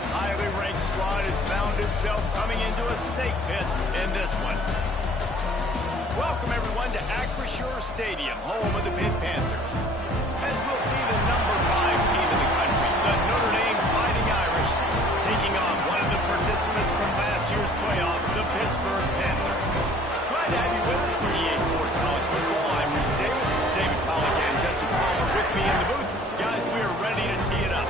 This highly ranked squad has found itself coming into a snake pit in this one. Welcome, everyone, to Acrisure Stadium, home of the Pitt Panthers. As we'll see the number 5 team in the country, the Notre Dame Fighting Irish, taking on one of the participants from last year's playoff, the Pittsburgh Panthers. Glad to have you with us for EA Sports College Football. I'm Reese Davis, David Pollock, and Jesse Palmer with me in the booth. Guys, we are ready to tee it up.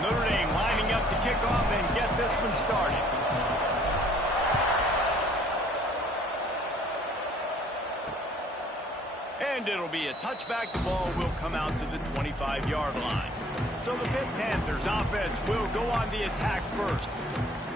Notre Dame lining up to kick off and get this one started. And it'll be a touchback. The ball will come out to the 25-yard line. So the Pitt Panthers offense will go on the attack first.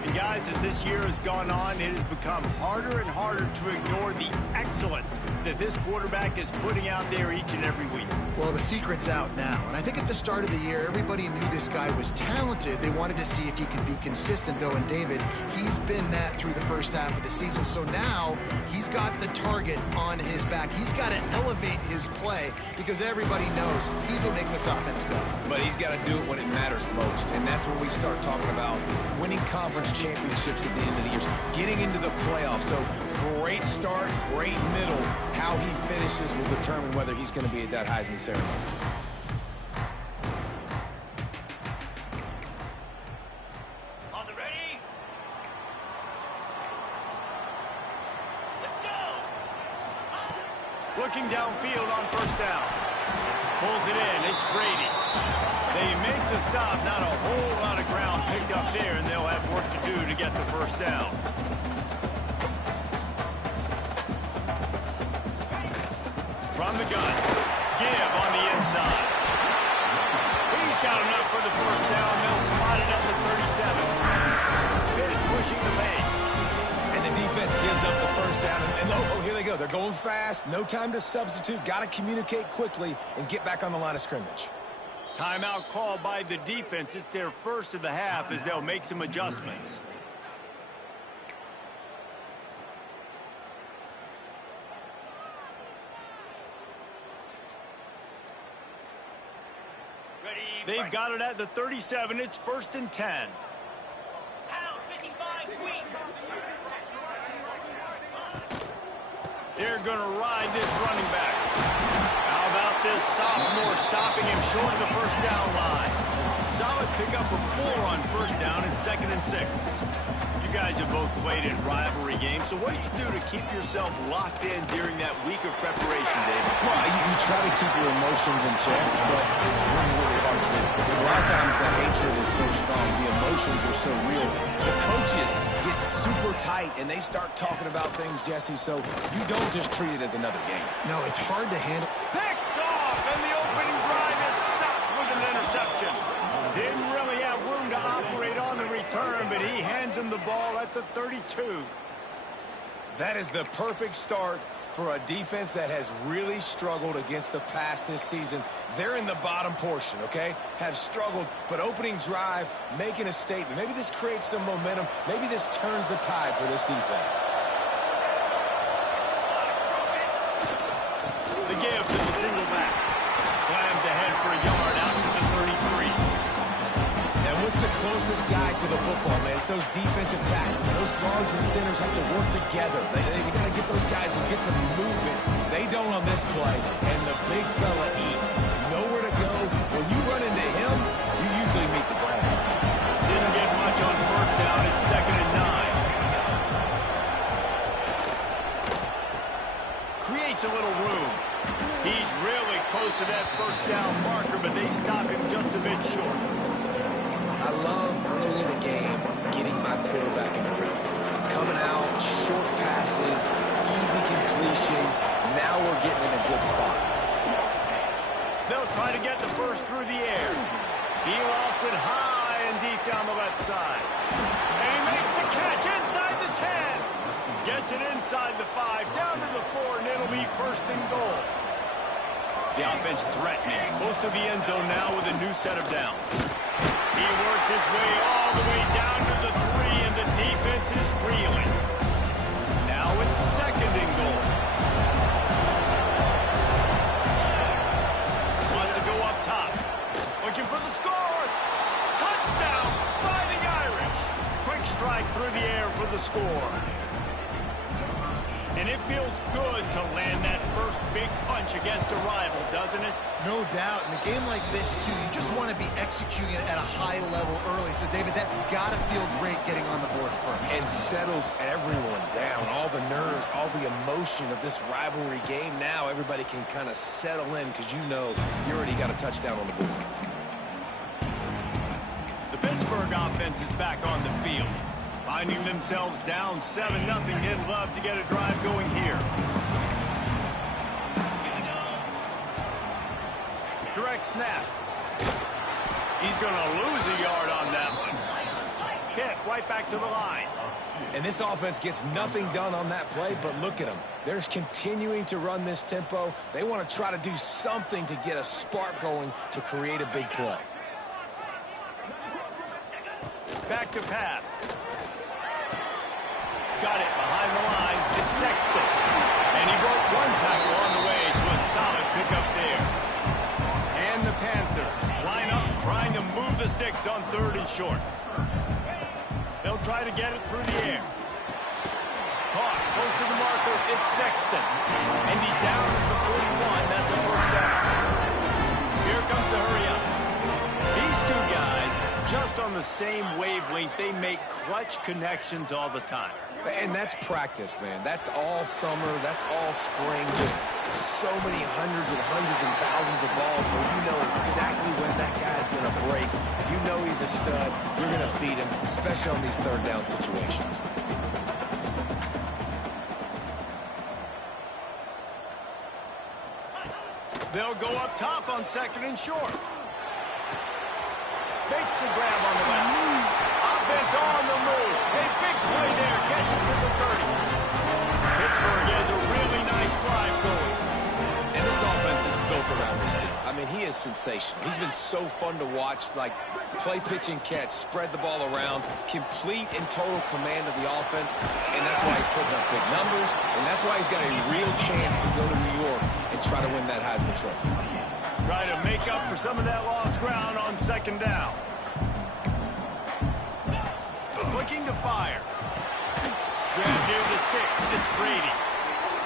And guys, as this year has gone on, it has become harder and harder to ignore the excellence that this quarterback is putting out there each and every week. Well, the secret's out now. And I think at the start of the year, everybody knew this guy was talented. They wanted to see if he could be consistent, though. And David, he's been that through the first half of the season. So now he's got the target on his back. He's got to elevate his play because everybody knows he's what makes this offense go. But he's got to do it when it matters most. And that's when we start talking about winning conference championships at the end of the year, getting into the playoffs. So great start, great middle. How he finishes will determine whether he's going to be at that Heisman ceremony. On the ready? Let's go! Looking downfield on first down. Pulls it in. It's Brady. They make the stop. Not a whole lot of ground picked up there, and they'll have work to do to get the first down. From the gun. Give on the inside. He's got enough for the first down. They'll spot it at the 37. Pitt pushing the pace. And the defense gives up the first down. And oh, here they go. They're going fast. No time to substitute. Got to communicate quickly and get back on the line of scrimmage. Timeout called by the defense. It's their first of the half as they'll make some adjustments. They've got it at the 37. It's 1st and 10. They're going to ride this running back. How about this sophomore stopping him short of the first down line? Solid pickup of 4 on first down and 2nd and 6. You guys have both played in rivalry games, so what did you do to keep yourself locked in during that week of preparation, David? Well, you try to keep your emotions in check, but it's really, really hard to do. Because a lot of times the hatred is so strong, the emotions are so real. The coaches get super tight, and they start talking about things, Jesse, so you don't just treat it as another game. No, it's hard to handle. Picked off, and the opening drive is stopped with an interception. Didn't really have room to operate on the return, but he hands him the ball at the 32. That is the perfect start for a defense that has really struggled against the pass this season. They're in the bottom portion, okay? Have struggled, but opening drive, making a statement. Maybe this creates some momentum. Maybe this turns the tide for this defense. The give to the single back. Slams ahead for a yard out to the 33. And what's the closest guy to the football, man? It's those defensive tackles. Those guards and centers have to work together. They got to get those guys and get some movement. They don't on this play, and the big fella eats. Nowhere to go. When you run into him, you usually meet the ground. Didn't get much on first down. It's 2nd and 9. Creates a little room. He's really close to that first down marker, but they stop him just a bit short. I love early in the game getting my quarterback in a rhythm. Coming out, short passes, easy completions. Now we're getting in a good spot. They'll try to get the first through the air. He lofts it high and deep down the left side. And he makes the catch inside the 10. Gets it inside the 5, down to the 4, and it'll be 1st and goal. The offense threatening, close to the end zone now with a new set of downs. He works his way all the way down to the 3, and the defense is reeling. Now it's 2nd and goal. score. And it feels good to land that first big punch against a rival, doesn't it? No doubt. In a game like this, too, you just want to be executing at a high level early. So, David, that's got to feel great getting on the board first. And settles everyone down. All the nerves, all the emotion of this rivalry game. Now everybody can kind of settle in because you know you already got a touchdown on the board. The Pittsburgh offense is back on the field. Finding themselves down 7-0, they'd love to get a drive going here. Direct snap. He's going to lose a yard on that one. Pitt right back to the line. And this offense gets nothing done on that play, but look at them. They're continuing to run this tempo. They want to try to do something to get a spark going to create a big play. Back to pass. Got it behind the line. It's Sexton. And he broke one tackle on the way to a solid pickup there. And the Panthers line up trying to move the sticks on 3rd and short. They'll try to get it through the air. Caught close to the marker. It's Sexton. And he's down at the 41. That's a first down. Here comes the hurry up. These two guys, just on the same wavelength, they make clutch connections all the time. And that's practice, man. That's all summer. That's all spring. Just so many hundreds and thousands of balls where you know exactly when that guy's going to break. You know he's a stud. You're going to feed him, especially on these 3rd down situations. They'll go up top on 2nd and short. Makes the grab on the left. Offense on the move. A big play there. Gets it to the 30. Pittsburgh has a really nice drive going. And this offense is built around this dude. I mean, he is sensational. He's been so fun to watch, like play, pitch, and catch, spread the ball around, complete and total command of the offense. And that's why he's putting up big numbers, and that's why he's got a real chance to go to New York and try to win that Heisman Trophy. Try to make up for some of that lost ground on 2nd down. Looking to fire. Grab near the sticks. It's Brady.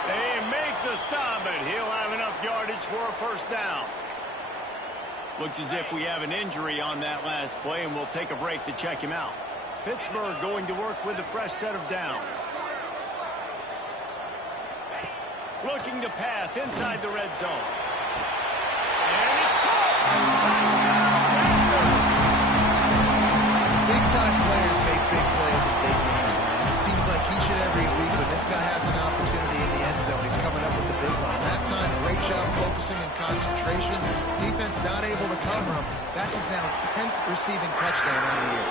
They make the stop, but he'll have enough yardage for a first down. Looks as if we have an injury on that last play, and we'll take a break to check him out. Pittsburgh going to work with a fresh set of downs. Looking to pass inside the red zone. And it's caught! Touchdown, Panthers! Big-time players make big plays in big games. It seems like each and every week when this guy has an opportunity in the end zone, he's coming up with the big one. That time, great job focusing and concentration. Defense not able to cover him. That's his now 10th receiving touchdown on the year.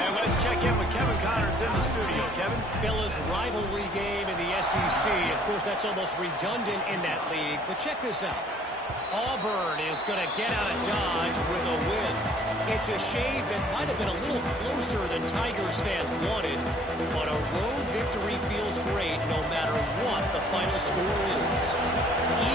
And let's check in with Kevin Connors in the studio. Kevin? Fellas, rivalry game in the SEC. Of course, that's almost redundant in that league. But check this out. Auburn is going to get out of Dodge with a win. It's a shave that might have been a little closer than Tigers fans wanted, but a road victory feels great no matter what the final score is.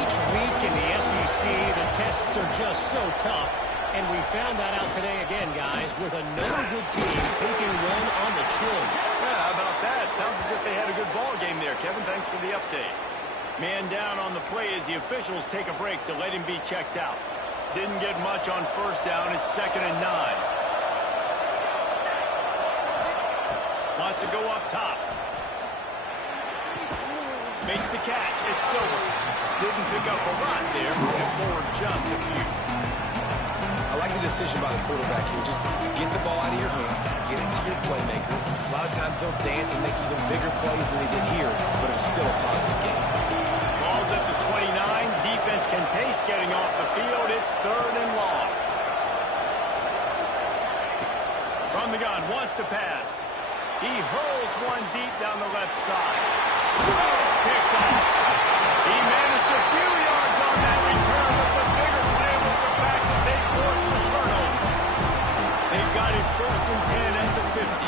Each week in the SEC, the tests are just so tough, and we found that out today again, guys, with another good team taking one on the chin. Yeah, how about that? Sounds as if they had a good ball game there, Kevin. Thanks for the update. Man down on the play as the officials take a break to let him be checked out. Didn't get much on first down. It's 2nd and 9. Wants to go up top. Makes the catch. It's Silver. Didn't pick up a lot there. Moving forward just a few. I like the decision by the quarterback here. Just get the ball out of your hands, get it to your playmaker. A lot of times they'll dance and make even bigger plays than they did here, but it was still a positive game. Ball's at the 29. Defense can taste getting off the field. It's 3rd and long. From the gun, wants to pass. He hurls one deep down the left side. It's picked off. He managed a few yards on that return, but the bigger play was the fact that they forced the turnover. They've got it 1st and 10 at the 50.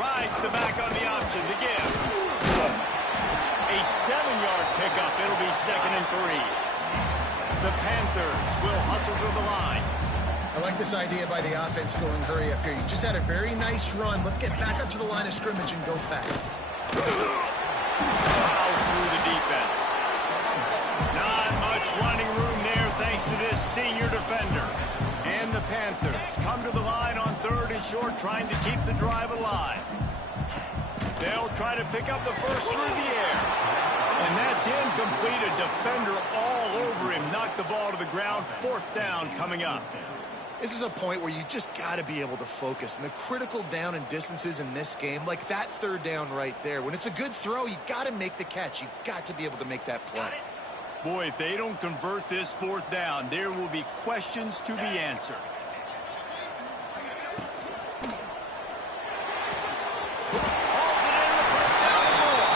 Rides the back on the option to give. A 7-yard pickup. It'll be 2nd and 3. The Panthers will hustle to the line. A I like this idea by the offense going hurry up here. You just had a very nice run. Let's get back up to the line of scrimmage and go fast. Fouls through the defense. Not much running room there thanks to this senior defender. And the Panthers come to the line on 3rd and short, trying to keep the drive alive. They'll try to pick up the first through the air. And that's incomplete. A defender all over him. Knocked the ball to the ground. 4th down coming up. This is a point where you just got to be able to focus. And the critical down and distances in this game, like that 3rd down right there, when it's a good throw, you got to make the catch. You've got to be able to make that play. Boy, if they don't convert this 4th down, there will be questions to be answered. Hauls it in the first down and more.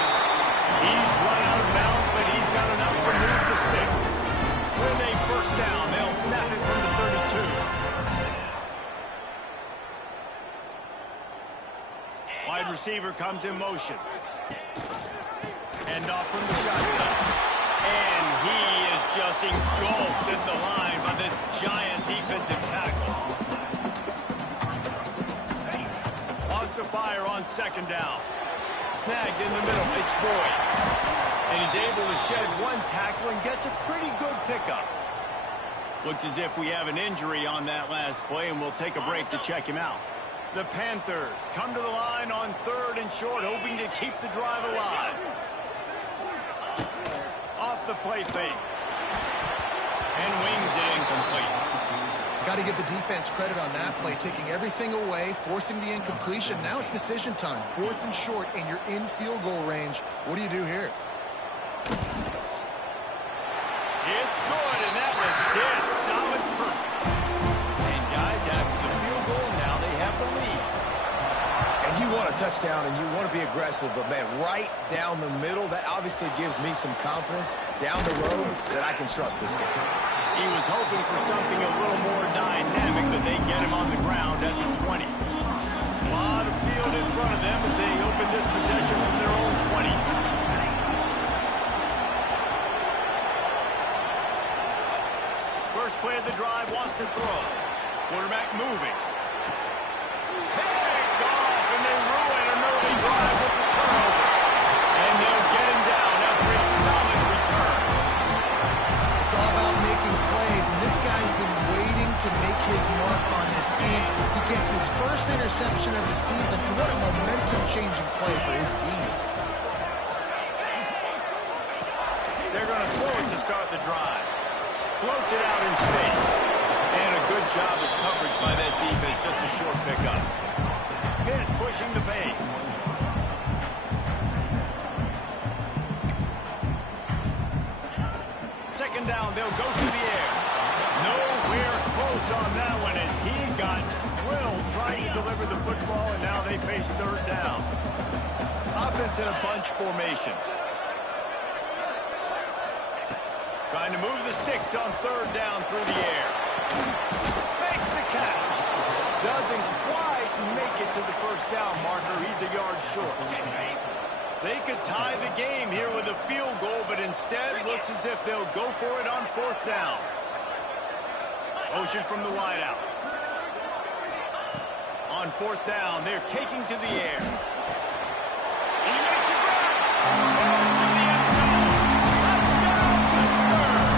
He's run out of bounds, but he's got enough to move the sticks. With a first down, they'll snap it from the 32. Wide receiver comes in motion. End off from the shotgun. And he is just engulfed at the line by this giant defensive tackle. Lost to fire on 2nd down. Snagged in the middle. It's Boyd. And he's able to shed one tackle and gets a pretty good pickup. Looks as if we have an injury on that last play, and we'll take a break to check him out. The Panthers come to the line on 3rd and short, hoping to keep the drive alive. Off the play fake. And wings it incomplete. Got to give the defense credit on that play, taking everything away, forcing the incompletion. Now it's decision time. 4th and short, and you're in field goal range. What do you do here? It's good, and that was dead solid perfect. And guys, after the field goal, now they have the lead. And you want a touchdown, and you want to be aggressive, but, man, right down the middle, that obviously gives me some confidence down the road that I can trust this guy. He was hoping for something a little more dynamic, but they get him on the ground at the 20. A lot of field in front of them as they open this possession from their own 20. First play of the drive, wants to throw. Quarterback moving. Picked off, and they ruin an early drive with the turnover. And they'll get him down after a solid return. It's all about making plays, and this guy's been waiting to make his mark on this team. He gets his first interception of the season, and what a momentum-changing play for his team. They're going to throw it to start the drive. Floats it out in space. And a good job of coverage by that defense. Just a short pickup. Pitt pushing the pace. Second down, they'll go to the air. Nowhere close on that one as he got drilled trying to deliver the football, and now they face 3rd down. Offense in a bunch formation. Trying to move the sticks on 3rd down through the air. Makes the catch. Doesn't quite make it to the first down marker. He's a yard short. They could tie the game here with a field goal, but instead looks as if they'll go for it on 4th down. Motion from the wideout. On 4th down, they're taking to the air. He makes a grab. To the end zone. Touchdown, Pittsburgh.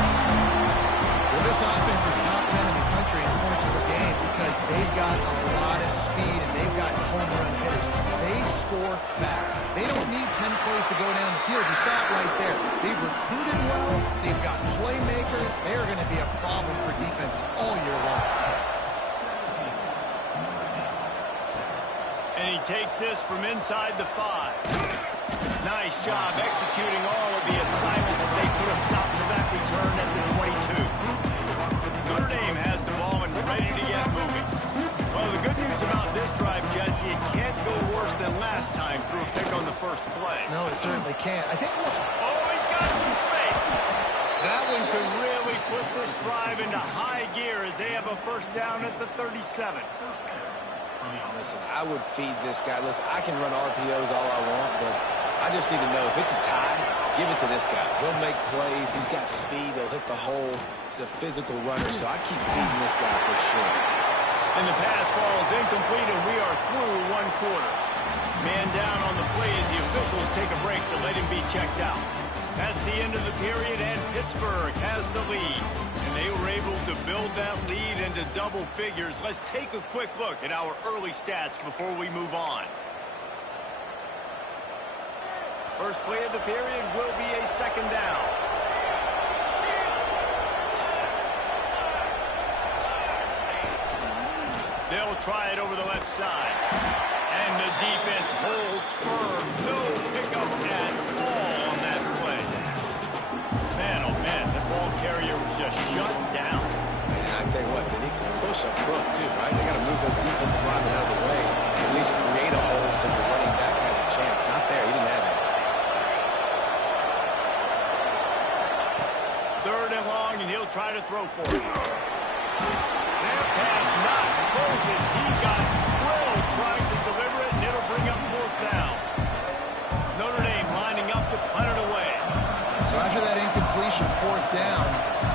Well, this offense is top 10 in the country in points per game because they've got a lot of speed and they've got home run hitters. They score fast. They don't need 10 plays to go down the field. You saw it right there. They've recruited well. They've got playmakers. They are going to be a problem for defenses all year long. And he takes this from inside the 5. Nice job executing all of the assignments as they put a stop to that return at the 22. Notre Dame has the ball and ready to get moving. Well, the good news about this drive, Jesse, it can't go worse than last time through a pick on the first play. No, it certainly can't. I think Oh, he's got some space. That one could really put this drive into high gear as they have a first down at the 37. Listen, I would feed this guy. Listen, I can run RPOs all I want, but I just need to know if it's a tie, give it to this guy. He'll make plays. He's got speed. He'll hit the hole. He's a physical runner, so I keep feeding this guy for sure. And the pass falls incomplete, and we are through one quarter. Man down on the play as the officials take a break to let him be checked out. That's the end of the period, and Pittsburgh has the lead. And they were able to build that lead into double figures. Let's take a quick look at our early stats before we move on. First play of the period will be a second down. They'll try it over the left side. And the defense holds firm. No pickup at all on that play. Man, oh man, the ball carrier was just shut down. Man, I tell you what, they need some push up front too, right? They got to move those defensive linemen out of the way. At least create a hole so the running back has a chance. Not there. He didn't have that. Third and long, and he'll try to throw for it. Their pass not closes. He got drilled trying to deliver it, and it'll bring up fourth down. Notre Dame lining up to punt it away. So after that incompletion, fourth down,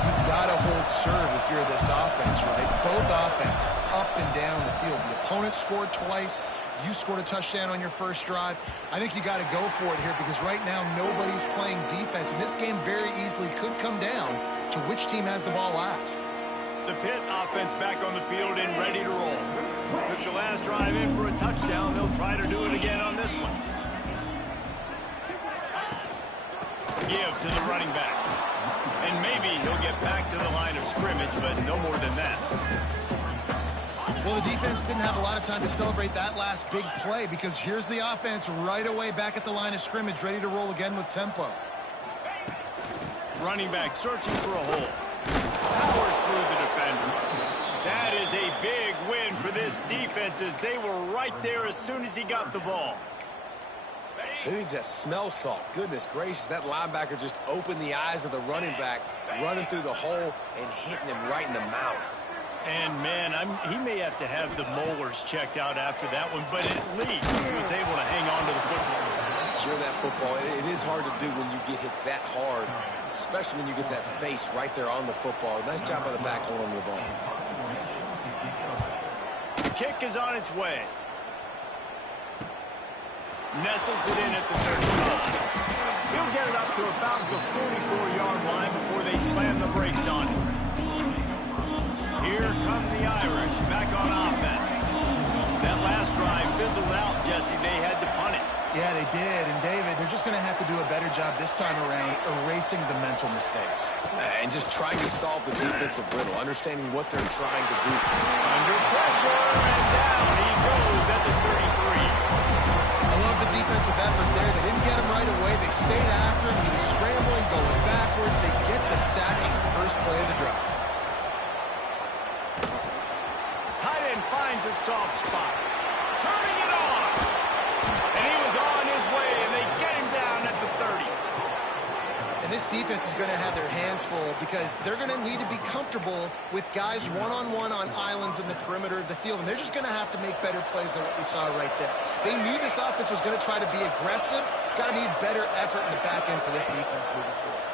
you've got to hold serve if you're this offense, right? Both offenses up and down the field. The opponent scored twice. You scored a touchdown on your first drive. I think you got to go for it here because right now nobody's playing defense, and this game very easily could come down to which team has the ball last. The Pitt offense back on the field and ready to roll. Took the last drive in for a touchdown. They'll try to do it again on this one. Give to the running back. And maybe he'll get back to the line of scrimmage, but no more than that. Well, the defense didn't have a lot of time to celebrate that last big play because here's the offense right away back at the line of scrimmage, ready to roll again with tempo. Running back searching for a hole. Powers through the defender. That is a big win for this defense as they were right there as soon as he got the ball. Who needs that smell salt? Goodness gracious, that linebacker just opened the eyes of the running back, running through the hole and hitting him right in the mouth. And, man, he may have to have the molars checked out after that one, but at least he was able to hang on to the football. Secure that football. It is hard to do when you get hit that hard, especially when you get that face right there on the football. Nice job by the back holding the ball. The kick is on its way. Nestles it in at the 35. He'll get it up to about the 44-yard line before they slam the brakes on it. Here come the Irish back on offense. That last drive fizzled out, Jesse. They had to punt it. Yeah, they did. And, David, they're just going to have to do a better job this time around erasing the mental mistakes. And just trying to solve the defensive riddle, understanding what they're trying to do. Under pressure, and down he goes at the 33. I love the defensive effort there. They didn't get him right away. They stayed after him. He was scrambling, going backwards. They get the sack on the first play of the drive. Tight end finds a soft spot. Turning it on. And he was on his way, and they get him down at the 30. And this defense is going to have their hands full because they're going to need to be comfortable with guys one-on-one on islands in the perimeter of the field. And they're just going to have to make better plays than what we saw right there. They knew this offense was going to try to be aggressive. Got to need better effort in the back end for this defense moving forward.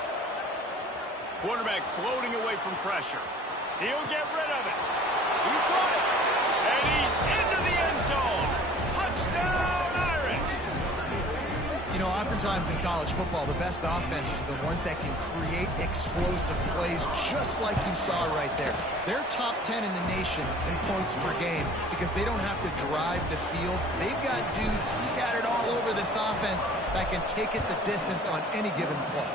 Quarterback floating away from pressure. He'll get rid of it. He caught it. And he's into the end zone. Touchdown, Irish. You know, oftentimes in college football, the best offenses are the ones that can create explosive plays just like you saw right there. They're top 10 in the nation in points per game because they don't have to drive the field. They've got dudes scattered all over this offense that can take it the distance on any given play.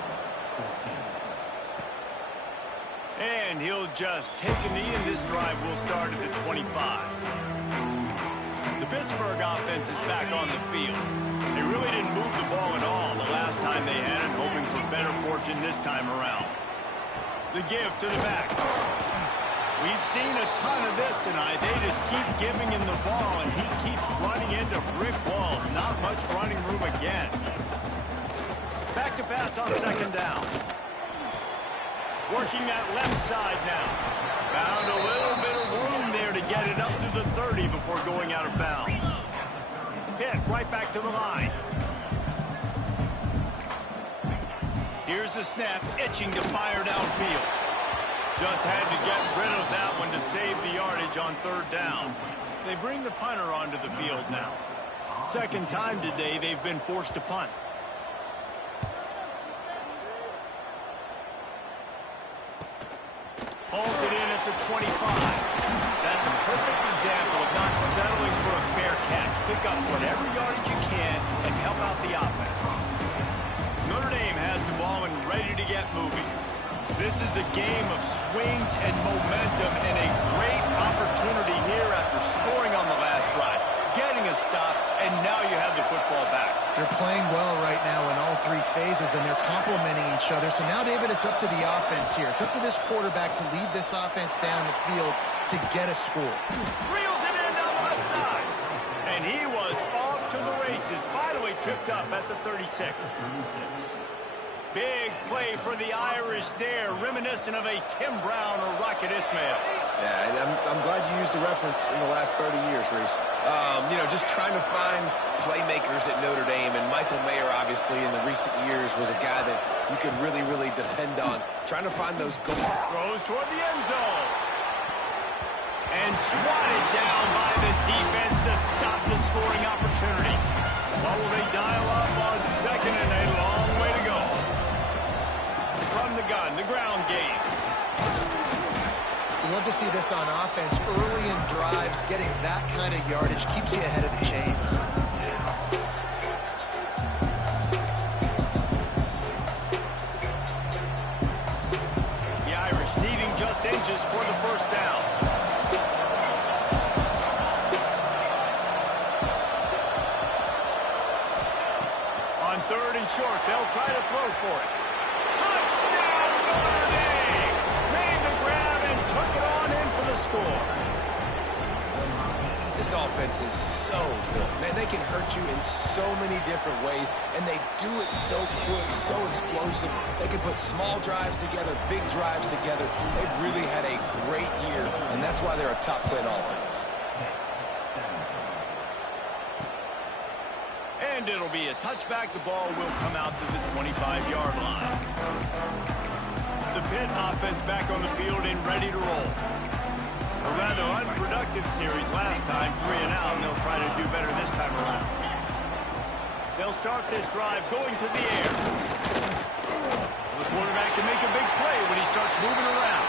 And he'll just take a knee, and this drive will start at the 25. The Pittsburgh offense is back on the field. They really didn't move the ball at all the last time they had it, hoping for better fortune this time around. The give to the back. We've seen a ton of this tonight. They just keep giving him the ball, and he keeps running into brick walls. Not much running room again. Back to pass on second down. Working that left side now. Found a little bit of room there to get it up to the 30 before going out of bounds. Pitt right back to the line. Here's the snap, itching to fire downfield. Just had to get rid of that one to save the yardage on third down. They bring the punter onto the field now. Second time today they've been forced to punt. Hauls it in at the 25. That's a perfect example of not settling for a fair catch. Pick up whatever yardage you can and help out the offense. Notre Dame has the ball and ready to get moving. This is a game of swings and momentum and a great opportunity here after scoring on the last drive, getting a stop, and now you have the football back. They're playing well right now in all three phases, and they're complementing each other. So now, David, it's up to the offense here. It's up to this quarterback to lead this offense down the field to get a score. Reels it in down the left side. And he was off to the races, finally tripped up at the 36. Big play for the Irish there, reminiscent of a Tim Brown or Rocket Ismail. Yeah, and I'm glad you used the reference in the last 30 years, Reese. You know, just trying to find playmakers at Notre Dame, and Michael Mayer, obviously, in the recent years, was a guy that you could really, really depend on. Trying to find those goals. Throws toward the end zone. And swatted down by the defense to stop the scoring opportunity. What will they dial up on second and a long way to go? From the gun, the ground game. You love to see this on offense. Early in drives, getting that kind of yardage keeps you ahead of the chains. The Irish needing just inches for the first down. On third and short, they'll try to throw for it. Touchdown, Notre Dame! Made the grab and took it on in for the score. This offense is so good. Man, they can hurt you in so many different ways, and they do it so quick, so explosive. They can put small drives together, big drives together. They've really had a great year, and that's why they're a top 10 offense. And it'll be a touchback. The ball will come out to the 25-yard line. The Pitt offense back on the field and ready to roll. A rather unproductive series last time, 3 and out, and they'll try to do better this time around. They'll start this drive going to the air. The quarterback can make a big play when he starts moving around.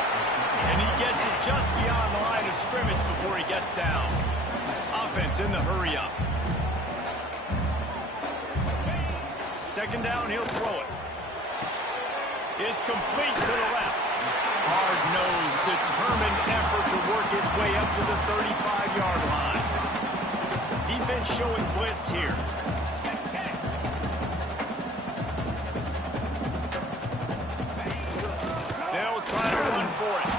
And he gets it just beyond the line of scrimmage before he gets down. Offense in the hurry up. Second down, he'll throw it. It's complete to the left. Hard-nosed, determined effort to work his way up to the 35-yard line. Defense showing blitz here. They'll try to run for it.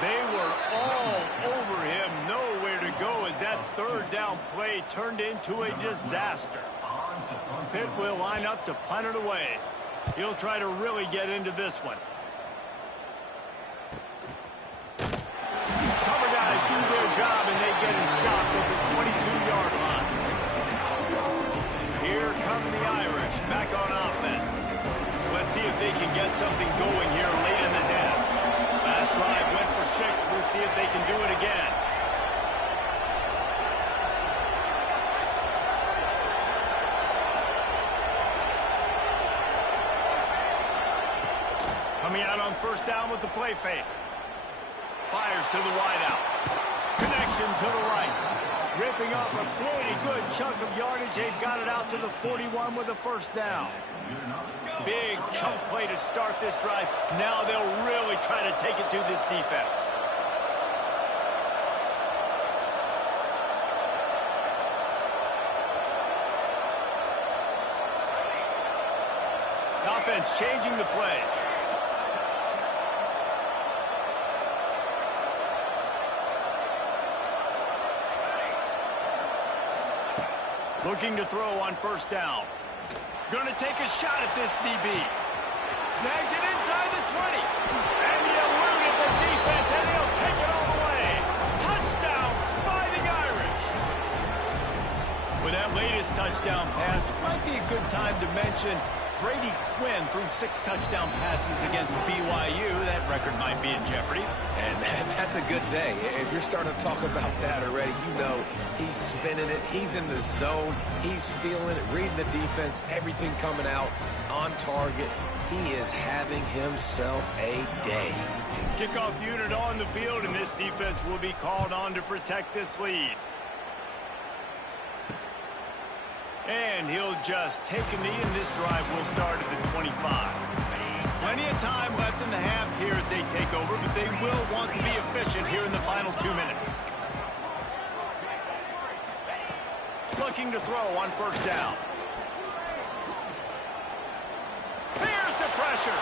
They were all over him. Nowhere to go as that third down play turned into a disaster. Pitt will line up to punt it away. He'll try to really get into this one. Cover guys do their job and they get him stopped at the 22-yard line. Here come the Irish back on offense. Let's see if they can get something going here late in the half. Last drive went for 6. We'll see if they can do it again. Coming out on first down with the play fake. Fires to the wideout. Connection to the right. Ripping off a pretty good chunk of yardage. They've got it out to the 41 with a first down. Big chunk play to start this drive. Now they'll really try to take it to this defense. Offense changing the play. Looking to throw on first down. Going to take a shot at this DB. Snags it inside the 20. And he eluded the defense, and he'll take it all the way. Touchdown, Fighting Irish. With that latest touchdown pass, might be a good time to mention Brady Quinn threw 6 touchdown passes against BYU, that record might be in jeopardy. And that's a good day. If you're starting to talk about that already, you know he's spinning it. He's in the zone. He's feeling it, reading the defense, everything coming out on target. He is having himself a day. Kickoff unit on the field, and this defense will be called on to protect this lead. And he'll just take a knee, and this drive will start at the 25. Plenty of time left in the half here as they take over, but they will want to be efficient here in the final 2 minutes. Looking to throw on first down. There's the pressure.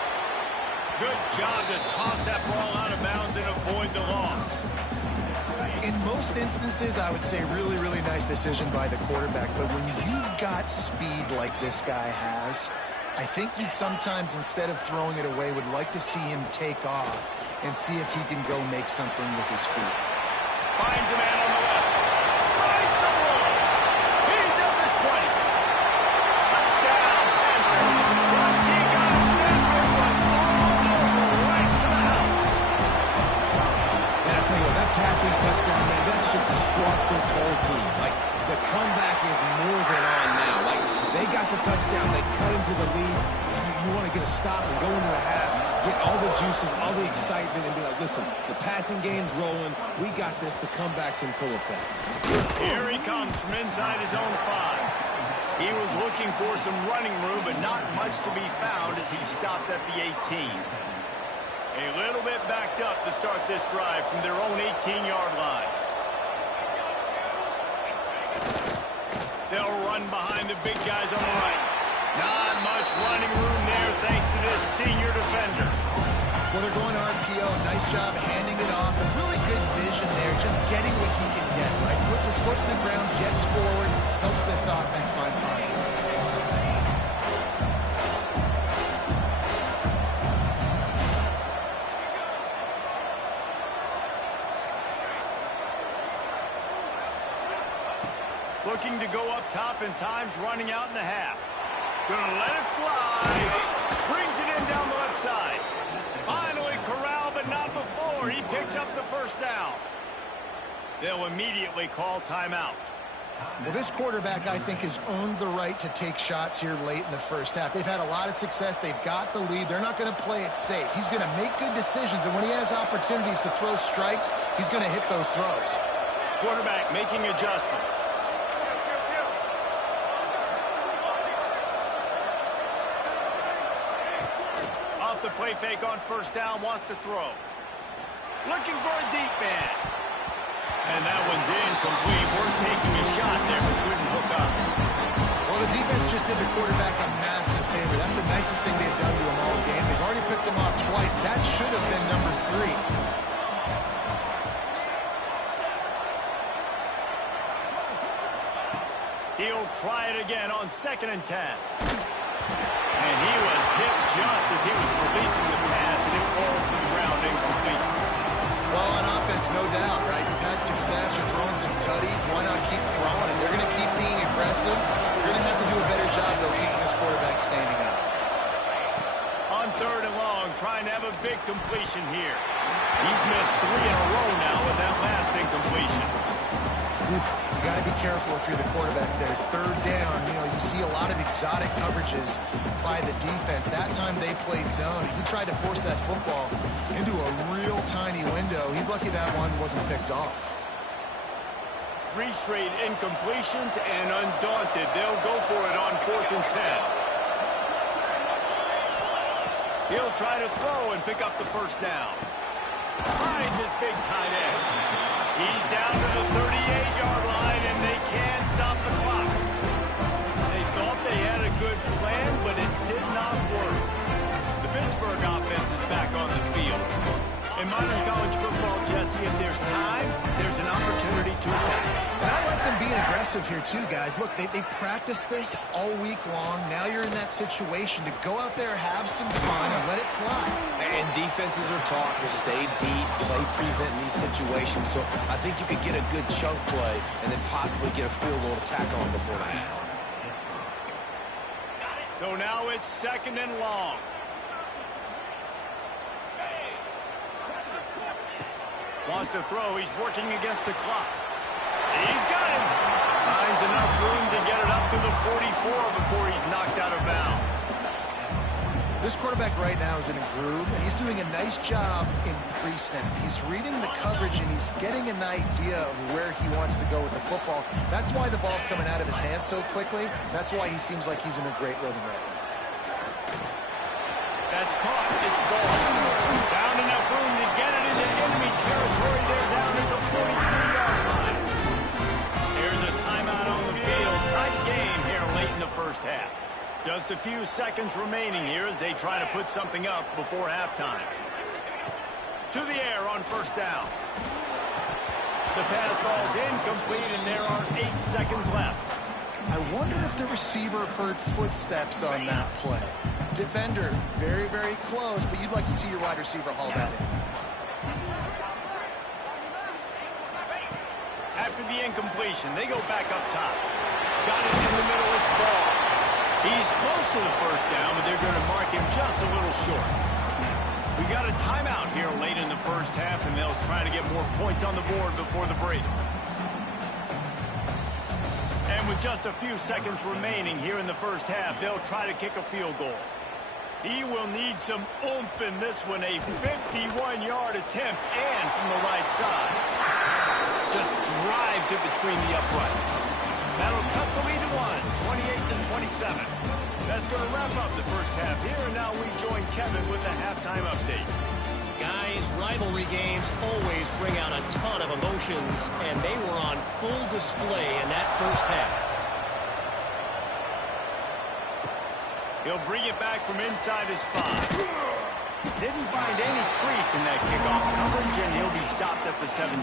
Good job to toss that ball out of bounds and avoid the loss. In most instances, I would say really, really nice decision by the quarterback. But when you've got speed like this guy has, I think you'd sometimes, instead of throwing it away, would like to see him take off and see if he can go make something with his feet. Finds a man on the left. Finds someone. He's at the 20. Touchdown, Denver. Once he got a step, it was all over right to the house. And I'll tell you what, that passing touchdown, man, that should spark this whole team. Like, the comeback is more than on now. Like, they got the touchdown. They cut into the lead. You want to get a stop and go into the half, get all the juices, all the excitement, and be like, listen, the passing game's rolling. We got this. The comeback's in full effect. Here he comes from inside his own 5. He was looking for some running room, but not much to be found as he stopped at the 18. A little bit backed up to start this drive from their own 18-yard line. They'll run behind the big guys on the right. Not much running room there thanks to this senior defender. Well, they're going RPO. Nice job handing it off. A really good vision there, just getting what he can get, right? Puts his foot in the ground, gets forward, helps this offense find positive points. Looking to go up top, and time's running out in the half. Gonna let it fly. Brings it in down the left side. Finally corralled, but not before. He picks up the first down. They'll immediately call timeout. Well, this quarterback, I think, has earned the right to take shots here late in the first half. They've had a lot of success. They've got the lead. They're not going to play it safe. He's going to make good decisions, and when he has opportunities to throw strikes, he's going to hit those throws. Quarterback making adjustments. Off the play fake on first down, wants to throw. Looking for a deep man. And that one's incomplete. We're taking a shot there, but couldn't hook up. Well, the defense just did the quarterback a massive favor. That's the nicest thing they've done to him all game. They've already picked him off twice. That should have been number 3. He'll try it again on 2nd and 10. And he was hit just as he was releasing the pass, and it falls to the ground incomplete. Well, on offense, no doubt, right? You've had success. You're throwing some tutties. Why not keep throwing? And they're going to keep being aggressive. You're going to have to do a better job, though, keeping this quarterback standing up. On 3rd and long, trying to have a big completion here. He's missed 3 in a row now with that last incompletion. Oof, you got to be careful if you're the quarterback there. 3rd down, you know, you see a lot of exotic coverages by the defense. That time they played zone. He tried to force that football into a real tiny window. He's lucky that one wasn't picked off. 3 straight incompletions, and undaunted, they'll go for it on 4th and 10. He'll try to throw and pick up the first down. Finds his big tight end. He's down to the 38-yard line, and they can't stop the clock. They thought they had a good plan, but it did not work. The Pittsburgh offense is back on the field. In modern college football, Jesse, if there's time, there's an opportunity to attack. And I like them being aggressive here too, guys. Look, they practiced this all week long. Now you're in that situation to go out there, have some fun, and let it fly. And defenses are taught to stay deep, play prevent in these situations. So I think you could get a good chunk play and then possibly get a field goal to tack on before the half. So now it's 2nd and long. Wants to throw. He's working against the clock. He's got him. Finds enough room to get it up to the 44 before he's knocked out of bounds. This quarterback right now is in a groove, and he's doing a nice job in pre-snap. He's reading the coverage, and he's getting an idea of where he wants to go with the football. That's why the ball's coming out of his hands so quickly. That's why he seems like he's in a great rhythm right now. That's caught. It's ball. Found enough room to get it into enemy territory there down at the 43-yard line. Here's a timeout on the field. Tight game here late in the first half. Just a few seconds remaining here as they try to put something up before halftime. To the air on 1st down. The pass falls incomplete, and there are 8 seconds left. I wonder if the receiver heard footsteps on that play. Defender, very, very close, but you'd like to see your wide receiver haul that in. After the incompletion, they go back up top. Got it in the middle, it's ball. He's close to the 1st down, but they're going to mark him just a little short. We got a timeout here late in the first half, and they'll try to get more points on the board before the break. And with just a few seconds remaining here in the first half, they'll try to kick a field goal. He will need some oomph in this one, a 51-yard attempt, and from the right side. Just drives it between the uprights. That'll cut the lead to 28-27. That's going to wrap up the first half here, and now we join Kevin with the halftime update. Guys, rivalry games always bring out a ton of emotions, and they were on full display in that first half. He'll bring it back from inside his spot. Didn't find any crease in that kickoff coverage, and he'll be stopped at the 17.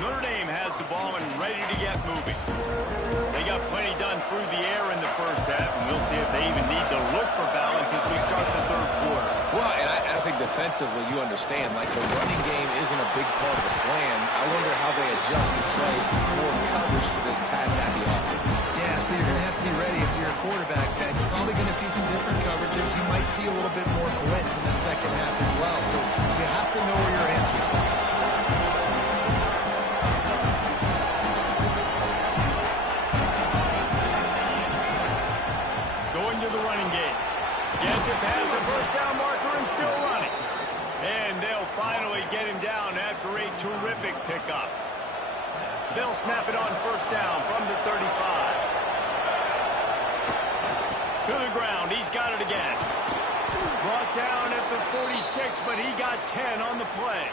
Notre Dame has the ball and ready to get moving. They got plenty done through the air in the first half, and we'll see if they even need to look for balance as we start the 3rd quarter. Well, and I think defensively, you understand, like the running game isn't a big part of the plan. I wonder how they adjust and play more coverage to this pass-happy offense. Yeah, so you're going to have to be ready if you're a quarterback. Ben. You're probably going to see some different coverages. You might see a little bit more blitz in the second half as well. So you have to know where your answers are. Gets it past the 1st down marker and still running. And they'll finally get him down after a terrific pickup. They'll snap it on 1st down from the 35. To the ground. He's got it again. Brought down at the 46, but he got 10 on the play.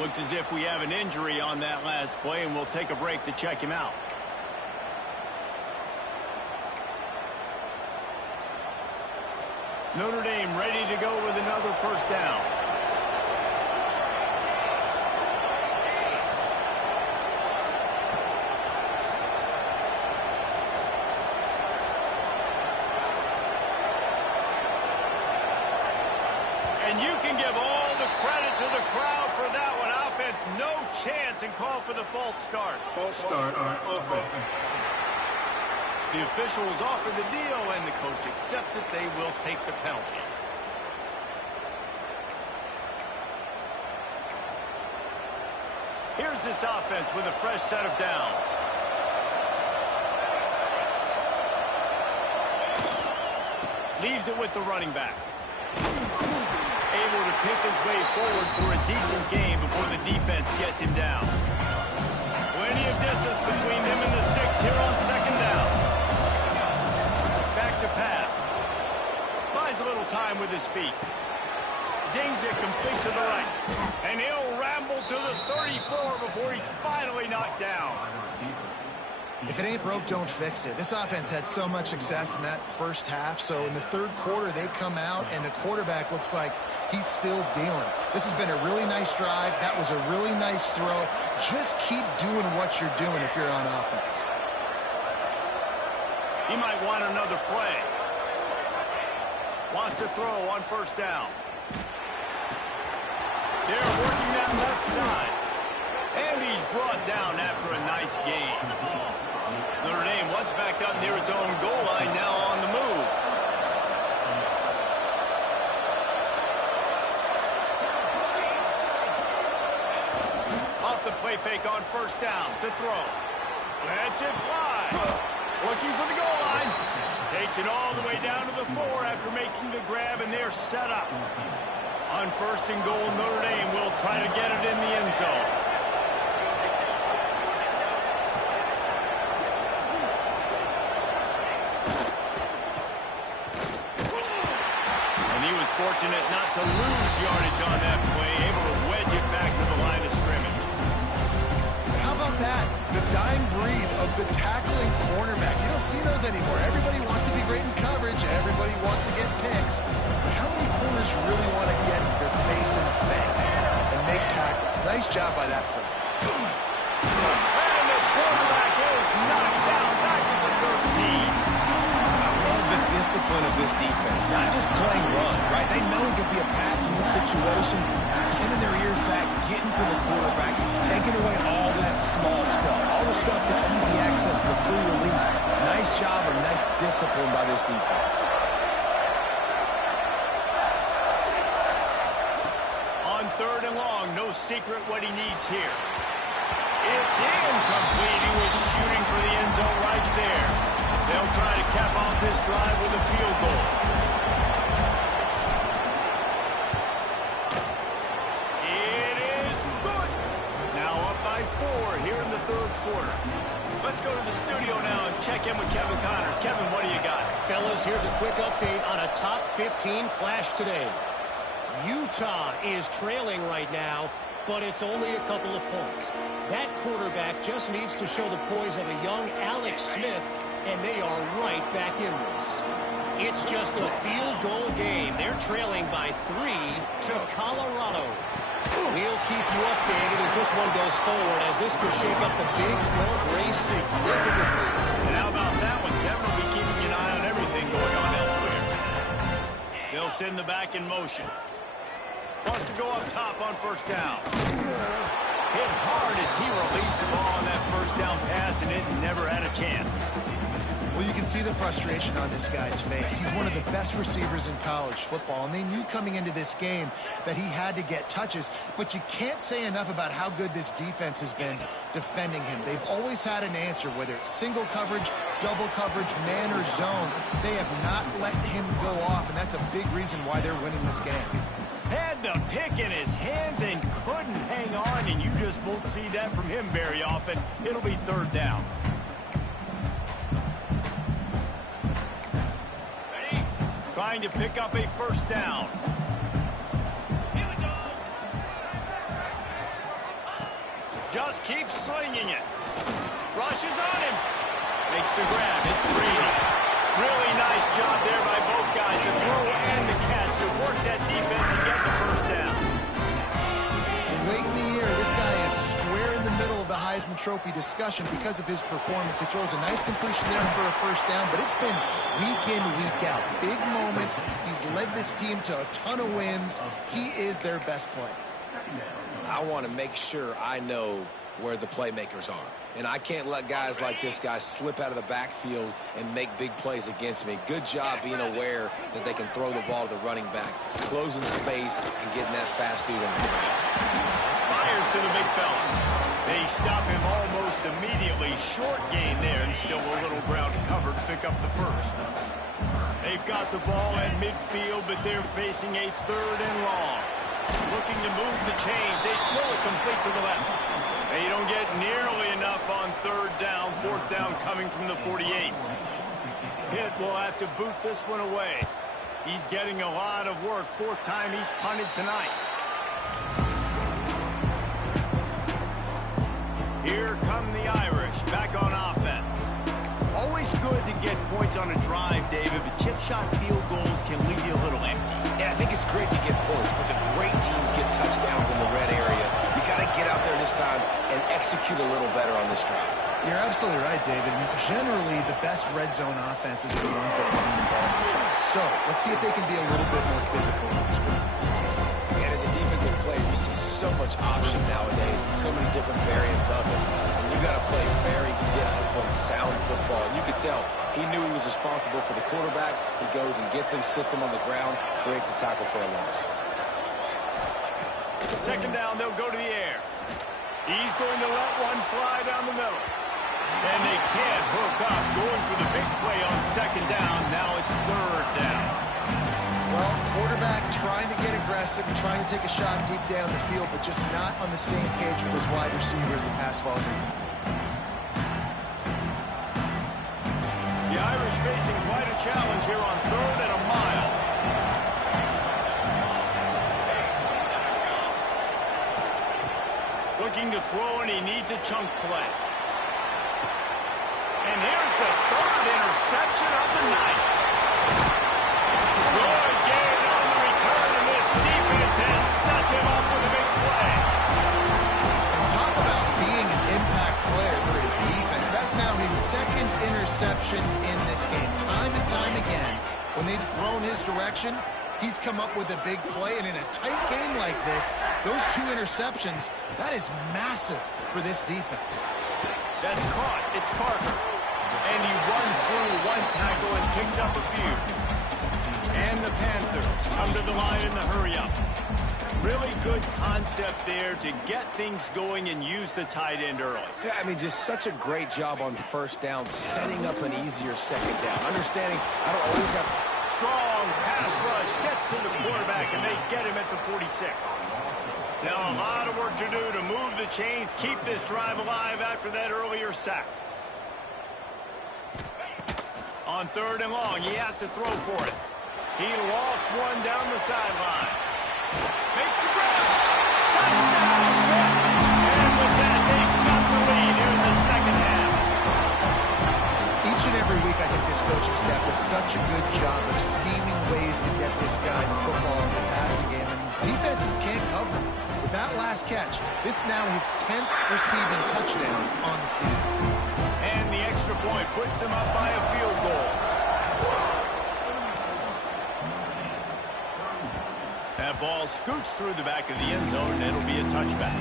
Looks as if we have an injury on that last play, and we'll take a break to check him out. Notre Dame ready to go with another 1st down. And you can give all the credit to the crowd for that one. Offense, no chance, and call for the false start. False start on offense. The officials offer the deal, and the coach accepts it. They will take the penalty. Here's this offense with a fresh set of downs. Leaves it with the running back. Able to pick his way forward for a decent gain before the defense gets him down. Plenty of distance between them and the sticks here on 2nd down. Back to pass. Buys a little time with his feet. Zings it complete to the right. And he'll ramble to the 34 before he's finally knocked down. If it ain't broke, don't fix it. This offense had so much success in that first half, so in the 3rd quarter, they come out, and the quarterback looks like he's still dealing. This has been a really nice drive. That was a really nice throw. Just keep doing what you're doing if you're on offense. He might want another play. Wants to throw on 1st down. They're working that left side. And he's brought down after a nice gain. Notre Dame once backed up near its own goal line, now on the move. Off the play fake on first down to throw. Lets it fly. Looking for the goal line. Takes it all the way down to the 4 after making the grab, and they're set up. On first and goal, Notre Dame will try to get it in the end zone. And he was fortunate not to lose yardage on that play, able to wedge it back to the line of scrimmage. How about that? The dying breed of the tackling cornerback. You don't see those anymore. Everybody wants to be great in coverage. Everybody wants to get picks. But how many corners really want to get their face in the fan and make tackles? Nice job by that play. And the quarterback is knocked down back to the 13. I love the discipline of this defense. Not just playing run, right? They know it could be a pass in this situation. Pinning their ears back, getting to the quarterback, taking away all that small stuff. All the stuff, the easy access, the free release. Nice job or nice discipline by this defense. On third and long, no secret what he needs here. It's incomplete. He was shooting for the end zone right there. They'll try to cap off this drive with a field goal. It is good. Now up by 4 here in the third quarter. Let's go to the studio now and check in with Kevin Connors. Kevin, what do you got? Fellas, here's a quick update on a top 15 clash today. Utah is trailing right now, but it's only a couple of points. That quarterback just needs to show the poise of a young Alex Smith, and they are right back in this. It's just a field goal game. They're trailing by 3 to Colorado. We'll keep you updated as this one goes forward, as this could shake up the Big 12 race significantly. And how about that one? Kevin will be keeping an eye on everything going on elsewhere. They'll send the back in motion. Wants to go up top on first down. Hit hard as he released the ball on that first down pass, and it never had a chance. Well, you can see the frustration on this guy's face. He's one of the best receivers in college football, and they knew coming into this game that he had to get touches, but you can't say enough about how good this defense has been defending him. They've always had an answer, whether it's single coverage, double coverage, man or zone. They have not let him go off, and that's a big reason why they're winning this game. Had the pick in his hands and couldn't hang on, and you just won't see that from him very often. It'll be third down. Trying to pick up a first down. Here we go. Just keeps slinging it. Rushes on him. Makes the grab. It's Brady. Really nice job there by both guys, the throw and the catch, to work that defense and get the first down. Late in the year, this guy is square in the middle of the Heisman Trophy discussion because of his performance. He throws a nice completion there for a first down, but it's been week in, week out. Big moments. He's led this team to a ton of wins. He is their best player. I want to make sure I know where the playmakers are. And I can't let guys like this guy slip out of the backfield and make big plays against me. Good job being aware that they can throw the ball to the running back, closing space and getting that fast dude on the ground. Fires to the big fella. They stop him almost immediately. Short gain there, and still a little ground to cover to pick up the first. They've got the ball at midfield, but they're facing a third and long. Looking to move the chains. They throw it complete to the left. They don't get nearly enough on third down. Fourth down coming from the 48. Pitt will have to boot this one away. He's getting a lot of work. Fourth time he's punted tonight. Here come the Irish back on offense. Always good to get points on a drive, David, but chip shot field goals can leave you a little empty. And I think it's great to get points, but the great teams get touchdowns in the red area. You got to get out there this time and execute a little better on this drive. You're absolutely right, David. And generally, the best red zone offenses are the ones that run the ball. So let's see if they can be a little bit more physical in this one. And as a defensive player, you see so much option nowadays and so many different variants of it. And you got to play very disciplined, sound football. And you could tell he knew he was responsible for the quarterback. He goes and gets him, sits him on the ground, creates a tackle for a loss. Second down, they'll go to the air. He's going to let one fly down the middle. And they can't hook up, going for the big play on second down. Now it's third down. Well, quarterback trying to get aggressive and trying to take a shot deep down the field, but just not on the same page with his wide receiver as the pass falls incomplete. The Irish facing quite a challenge here on third and a mile. Looking to throw, and he needs a chunk play. And here's the third interception of the night. Good gain on the return, and this defense has set him up with a big play. And talk about being an impact player for his defense. That's now his second interception in this game. Time and time again, when they've thrown his direction, he's come up with a big play. And in a tight game like this, those two interceptions, that is massive for this defense. That's caught. It's Parker. And he runs through one tackle and picks up a few. And the Panthers come to the line in the hurry-up. Really good concept there to get things going and use the tight end early. Yeah, I mean, just such a great job on first down, setting up an easier second down. Understanding I don't always have... Strong pass rush gets to the quarterback, and they get him at the 46. Now a lot of work to do to move the chains, keep this drive alive after that earlier sack. On third and long, he has to throw for it. He lost one down the sideline. Makes the grab. Touchdown! And with that, they've got the lead here in the second half. Each and every week, I think this coaching staff does such a good job of scheming ways to get this guy the football in the passing game, and defenses can't cover him. With that last catch, this is now his 10th receiving touchdown on the season. And the extra point puts them up by a field goal. That ball scoots through the back of the end zone, and it'll be a touchback.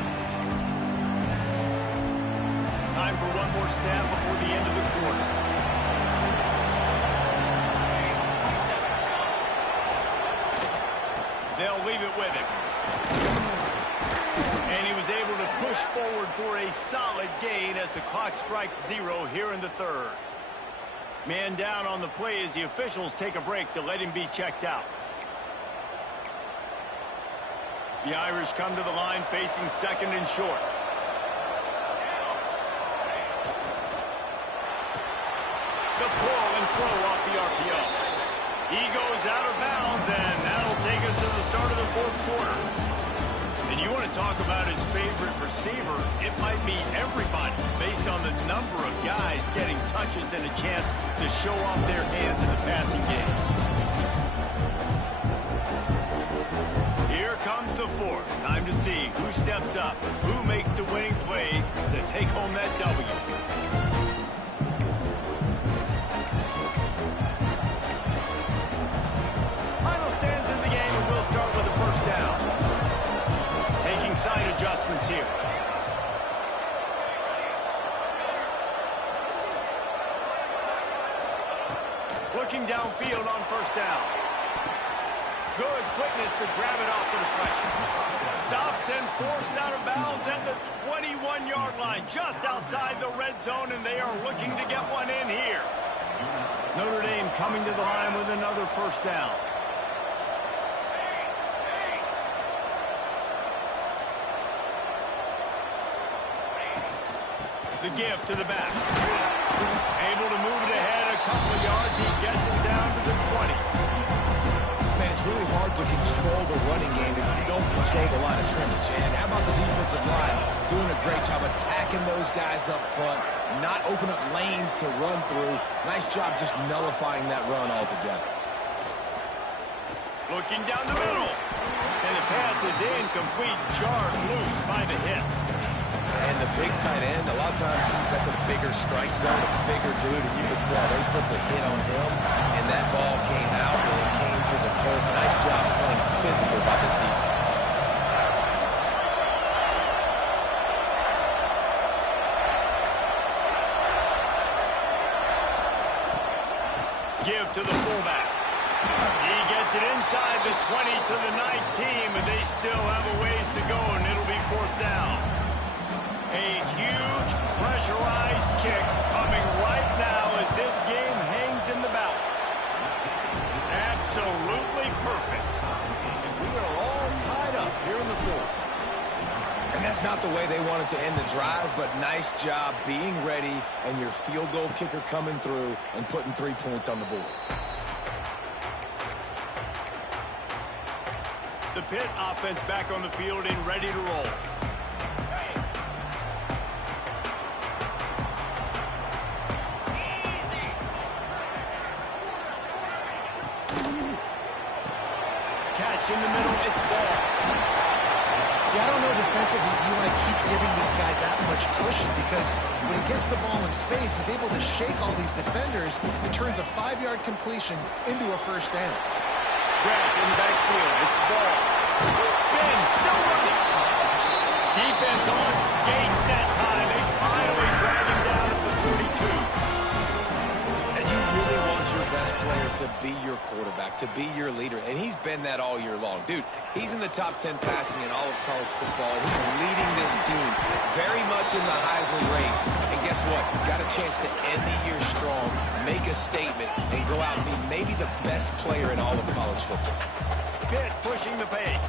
Time for one more snap before the end of the quarter. They'll leave it with him. And he was able to push forward for a solid gain as the clock strikes 0 here in the third. Man down on the play as the officials take a break to let him be checked out. The Irish come to the line facing second and short. The pull and throw off the RPO. He goes out of bounds, and that'll take us to the start of the fourth quarter. And you want to talk about his favorite receiver, it might be everybody based on the number of guys getting touches and a chance to show off their hands in the passing game. Here comes the fourth. Time to see who steps up, who makes the winning plays to take home that W. Final stands in the game, and we'll start with a first down. Making side adjustments here. Looking downfield on first down. Good quickness to grab it off the deflection. Stopped and forced out of bounds at the 21-yard line, just outside the red zone, and they are looking to get one in here. Notre Dame coming to the line with another first down. The give to the back. Able to move it ahead a couple of yards. He gets it down to the 20. Man, it's really hard to control the running game if you don't control the line of scrimmage. And how about the defensive line doing a great job attacking those guys up front, not open up lanes to run through. Nice job just nullifying that run altogether. Looking down the middle. And the pass is incomplete, jarred loose by the hit. And the big tight end, a lot of times that's a bigger strike zone, a bigger dude, and you could tell they put the hit on him, and that ball came out, and it came to the turf. Nice job playing physical by this defense. Give to the fullback. He gets it inside the 20 to the 19, but they still have a ways to go, and it'll be 4th down. A huge pressurized kick coming right now as this game hangs in the balance. Absolutely perfect. And we are all tied up here in the 4th. And that's not the way they wanted to end the drive, but nice job being ready and your field goal kicker coming through and putting 3 points on the board. The Pitt offense back on the field and ready to roll. Catch in the middle, it's ball. Yeah, I don't know defensively if you want to keep giving this guy that much cushion, because when he gets the ball in space, he's able to shake all these defenders and turns a 5-yard completion into a 1st down. Grab in the backfield, it's ball. Spin, still running. Defense on skates that time. They finally drag him down at the 42. And you really want your best player to be your quarterback, to be your leader. And he's been that all year long. Dude, he's in the top 10 passing in all of college football. And he's leading this team very much in the Heisman race. And guess what? Got a chance to end the year strong, make a statement, and go out and be maybe the best player in all of college football. Pitt pushing the pace.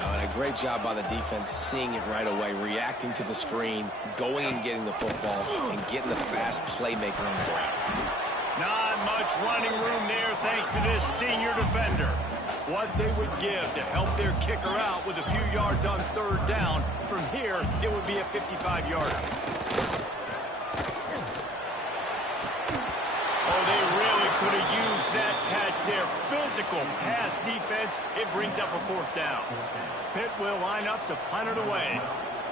And a great job by the defense seeing it right away, reacting to the screen, going and getting the football, and getting the fast playmaker on the ground. Not much running room there thanks to this senior defender. What they would give to help their kicker out with a few yards on 3rd down. From here, it would be a 55-yarder. Oh, they really could have used that catch there. Physical pass defense. It brings up a 4th down. Pitt will line up to punt it away.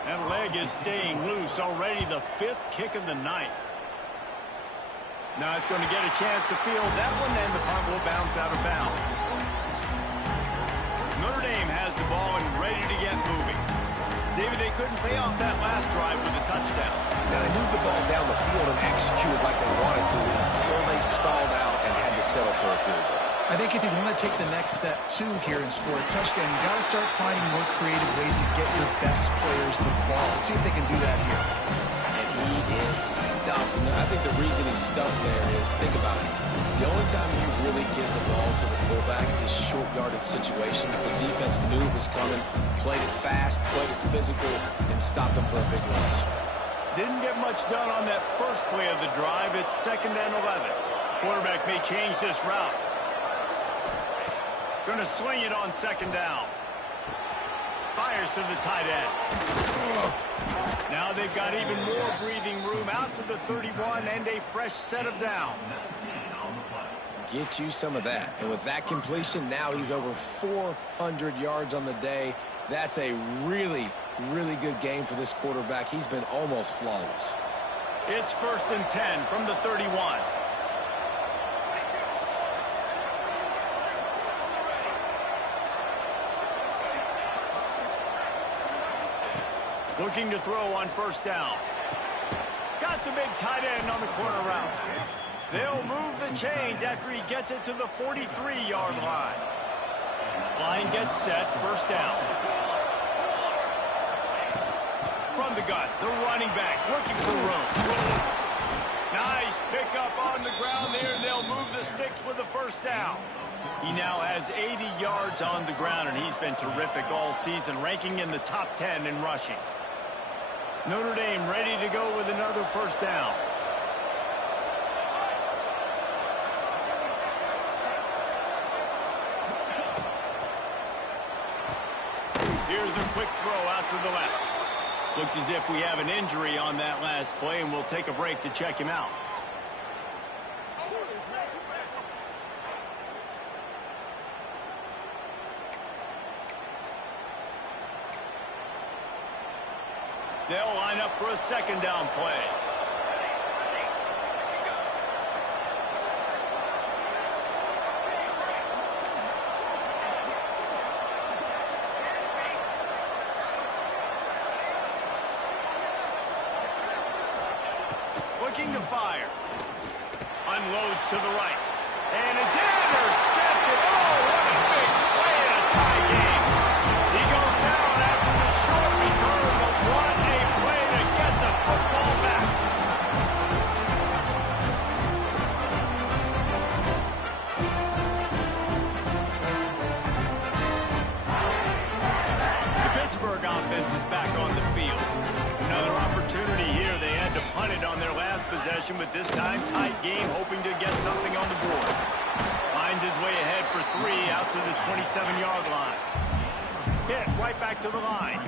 That leg is staying loose. Already the 5th kick of the night. Not going to get a chance to field that one, and the punt will bounce out of bounds. Notre Dame has the ball and ready to get moving. David, they couldn't pay off that last drive with a touchdown. Now, they moved the ball down the field and executed like they wanted to until they stalled out and had to settle for a field goal. I think if you want to take the next step, too, here and score a touchdown, you got to start finding more creative ways to get your best players the ball. Let's see if they can do that here. And he is stuffed. And I think the reason he's stuffed there is, think about it. The only time you really give the ball to the fullback is short yardage situations. The defense knew it was coming, played it fast, played it physical, and stopped them for a big loss. Didn't get much done on that first play of the drive. It's 2nd and 11. Quarterback may change this route. Going to swing it on 2nd down. Fires to the tight end. Now they've got even more breathing room out to the 31 and a fresh set of downs. Get you some of that. And with that completion, now he's over 400 yards on the day. That's a really, really good game for this quarterback. He's been almost flawless. It's 1st and 10 from the 31. Looking to throw on 1st down. Got the big tight end on the corner route. They'll move the chains after he gets it to the 43-yard line. Line gets set, 1st down. From the gun, the running back looking for room. Nice pickup on the ground there, and they'll move the sticks with the 1st down. He now has 80 yards on the ground, and he's been terrific all season, ranking in the top 10 in rushing. Notre Dame ready to go with another 1st down. Here's a quick throw out to the left. Looks as if we have an injury on that last play, and we'll take a break to check him out. They'll line up for a 2nd down play. Looking to fire. Unloads to the right. And it's intercepted. Oh, what a big play in a tie game. He goes down after the short return, but what a play to get the football back. The Pittsburgh offense is back on the field. Another opportunity here. They had to punt it on their last possession, but this time tight game, hoping to get something on the board. Finds his way ahead for 3 out to the 27-yard line. Pitt right back to the line.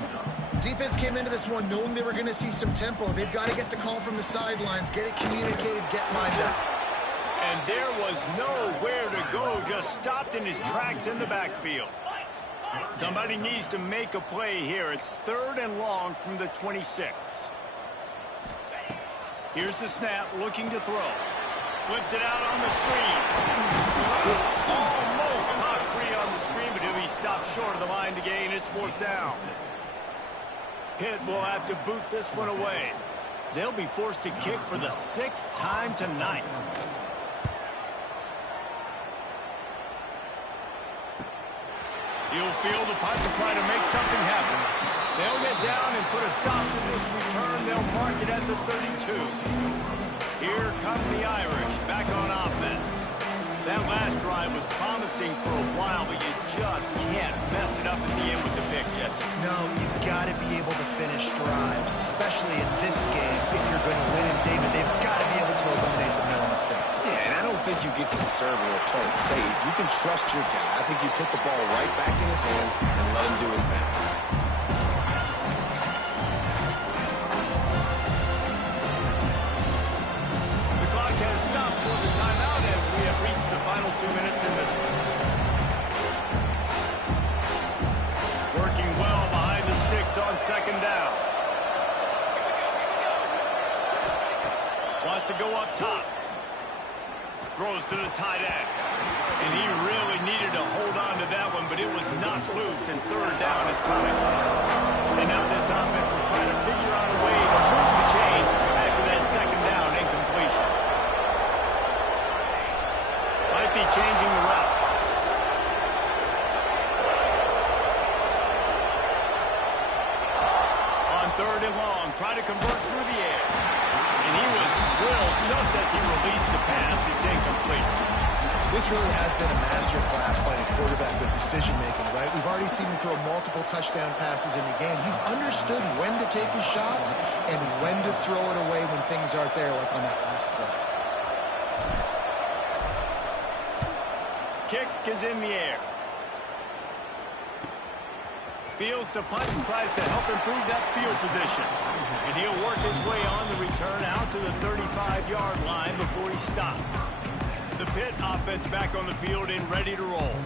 Defense came into this one knowing they were going to see some tempo. They've got to get the call from the sidelines, get it communicated, get lined up. And there was nowhere to go, just stopped in his tracks in the backfield. Somebody needs to make a play here. It's 3rd and long from the 26. Here's the snap, looking to throw. Flips it out on the screen. Almost not free on the screen, but he'll be stopped short of the line to gain. It's 4th down. Pitt will have to boot this one away. They'll be forced to kick for the 6th time tonight. He'll field the punt and try to make something happen. They'll get down and put a stop to this return. They'll mark it at the 32. Here come the Irish back on offense. That last drive was promising for a while, but you just can't mess it up in the end with the pick, Jesse. No, you've got to be able to finish drives, especially in this game. If you're going to win in David, they've got to be able to eliminate the mental mistakes. Yeah, and I don't think you get conservative or play it safe. You can trust your guy. I think you put the ball right back in his hands and let him do his thing. The clock has stopped for the timeout, and we have reached the final 2 minutes in this one. Working well behind the sticks on 2nd down. Wants to go up top. Throws to the tight end. And he really needed to hold on to that one, but it was not loose, and 3rd down is coming. And now this offense will try to figure out a way to move the chains after that 2nd down incompletion. Might be changing the route. On 3rd and long, try to convert through the air. And he was drilled just as he released the pass. It's incomplete. This really has been a masterclass by the quarterback with decision-making, right? We've already seen him throw multiple touchdown passes in the game. He's understood when to take his shots and when to throw it away when things aren't there, like on that last play. Kick is in the air. Fields to punt and tries to help improve that field position. And he'll work his way on the return out to the 35-yard line before he's stopped. The Pitt offense back on the field and ready to roll.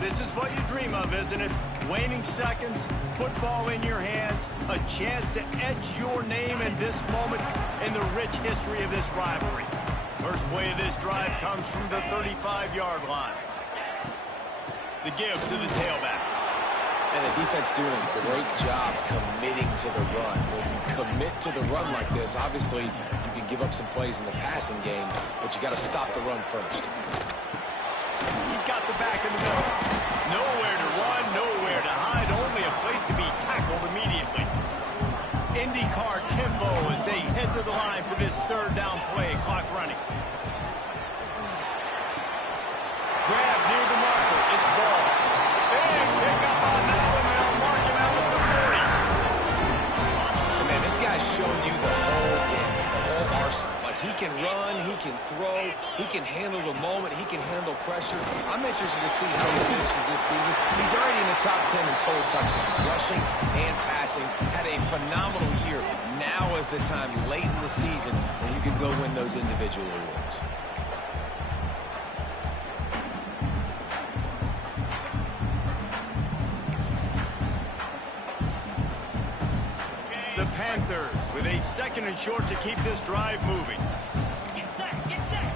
This is what you dream of, isn't it? Waning seconds, football in your hands, a chance to etch your name in this moment in the rich history of this rivalry. First play of this drive comes from the 35-yard line. The give to the tailback. And the defense doing a great job committing to the run. When you commit to the run like this, obviously you can give up some plays in the passing game, but you got to stop the run first. He's got the back in the middle. Nowhere to run, nowhere to hide, only a place to be tackled immediately. IndyCar tempo as they head to the line for this 3rd down play. Clock running. Grab near the marker. It's ball. Big pick up on that one. They'll mark him out at the 40. And man, this guy's showing you the whole game, the whole arsenal. Like, he can run, he can throw, he can handle the moment, he can handle pressure. I'm interested to see how he finishes this season. He's already in the top 10 in total touchdowns, rushing and passing. Had a phenomenal year. Now is the time late in the season when you can go win those individual awards. The Panthers with a 2nd and short to keep this drive moving. Get set, get set.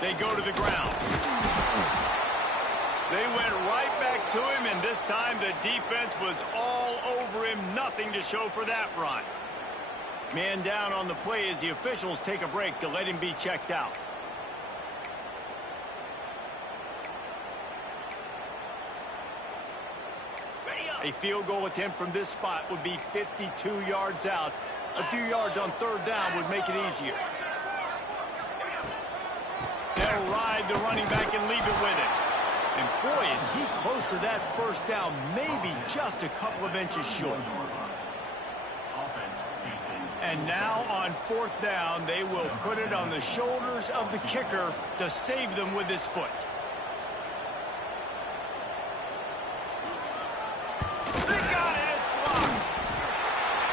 They go to the ground. They went right back to him, and this time the defense was all over him. Nothing to show for that run. Man down on the play as the officials take a break to let him be checked out. A field goal attempt from this spot would be 52 yards out. A few yards on third down would make it easier. They'll ride the running back and leave it with him. And boy, is he close to that first down, maybe just a couple of inches short. And now on fourth down, they will put it on the shoulders of the kicker to save them with his foot. They got it, it's blocked.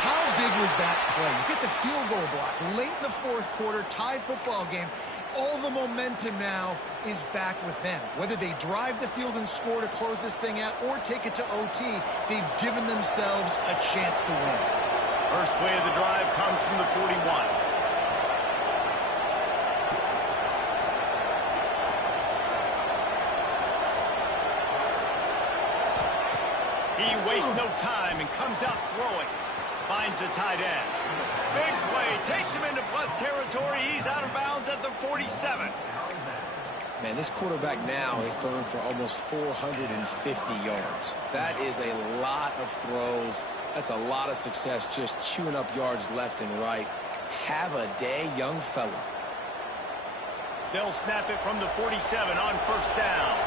How big was that play? You get the field goal block late in the fourth quarter, tie football game. All the momentum now is back with them. Whether they drive the field and score to close this thing out or take it to OT, they've given themselves a chance to win. First play of the drive comes from the 41. He wastes no time and comes out throwing. Finds the tight end. Big play. Takes him into plus territory. He's out of bounds at the 47. Man, this quarterback now has thrown for almost 450 yards. That is a lot of throws. That's a lot of success, just chewing up yards left and right. Have a day, young fella. They'll snap it from the 47 on first down.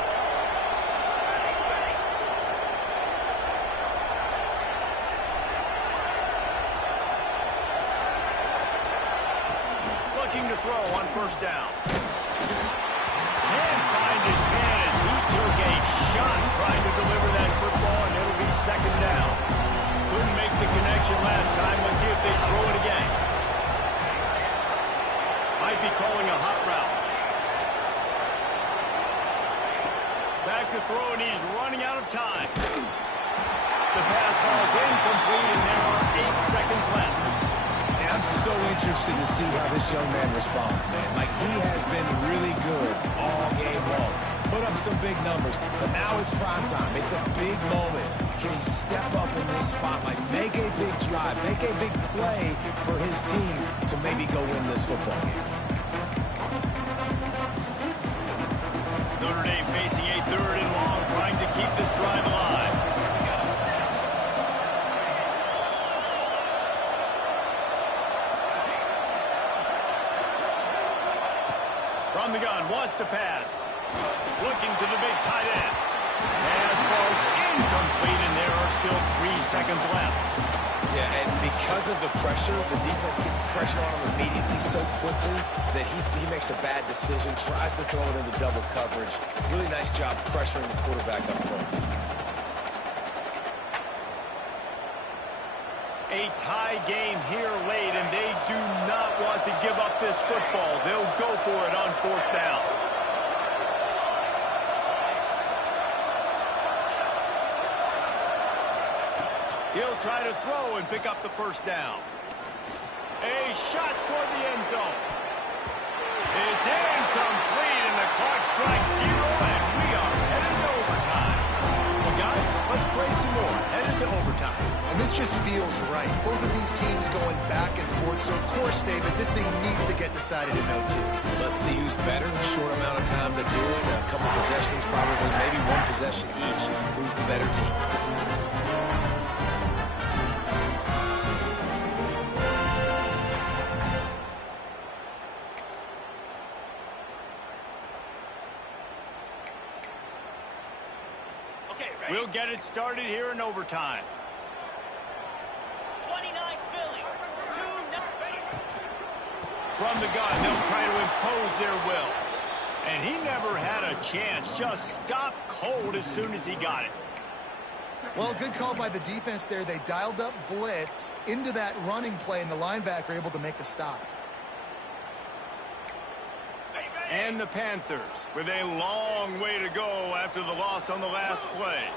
Looking to throw on first down. Can't find his man as he took a shot trying to deliver that football, and it'll be second down. Couldn't make the connection last time. Let's see if they throw it again. Might be calling a hot route. Back to throw, and he's running out of time. The pass ball's incomplete, and there are 8 seconds left. And I'm so interested to see how this young man responds, man. Like, he has been really good all game long. Put up some big numbers, but now it's prime time. It's a big moment. Can he step up in this spot, like make a big drive, make a big play for his team to maybe go win this football game? Notre Dame facing a third and long, trying to keep this drive alive. From the gun, wants to pass. Looking to the big tight end. Pass ball's incomplete, and there are still 3 seconds left. Yeah, and because of the pressure, the defense gets pressure on him immediately so quickly that he makes a bad decision, tries to throw it into double coverage. Really nice job pressuring the quarterback up front. A tie game here late, and they do not want to give up this football. They'll go for it on fourth down. He'll try to throw and pick up the first down. A shot toward the end zone. It's incomplete, and the clock strikes 0, and we are headed to overtime. Well, guys, let's play some more. Headed to overtime. And this just feels right. Both of these teams going back and forth. So, of course, David, this thing needs to get decided in OT. Let's see who's better. Short amount of time to do it. A couple possessions, probably maybe 1 possession each. Who's the better team? We'll get it started here in overtime. 29 Philly. 2 From the gun, they'll try to impose their will. And he never had a chance. Just stopped cold as soon as he got it. Well, good call by the defense there. They dialed up blitz into that running play, and the linebacker able to make the stop. And the Panthers with a long way to go after the loss on the last play.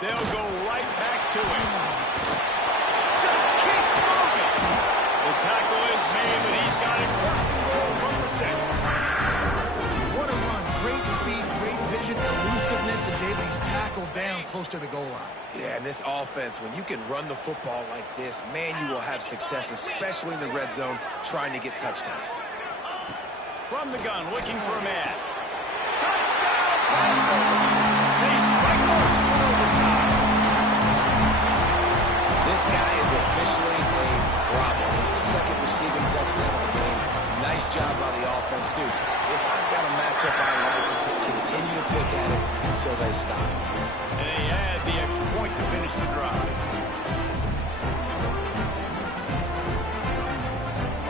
They'll go right back to him. Just keeps moving. The tackle is made, but he's got it first and goal from the 6. What a run. Great speed, great vision, elusiveness, and David, he's tackled down close to the goal line. Yeah, and this offense, when you can run the football like this, man, you will have success, especially in the red zone, trying to get touchdowns. From the gun, looking for a man. Touchdown, Panthers! They strike first in overtime. This guy is officially a problem. His second receiving touchdown of the game. Nice job by the offense, dude. If I've got a matchup I like, continue to pick at it until they stop. And they add the extra point to finish the drive.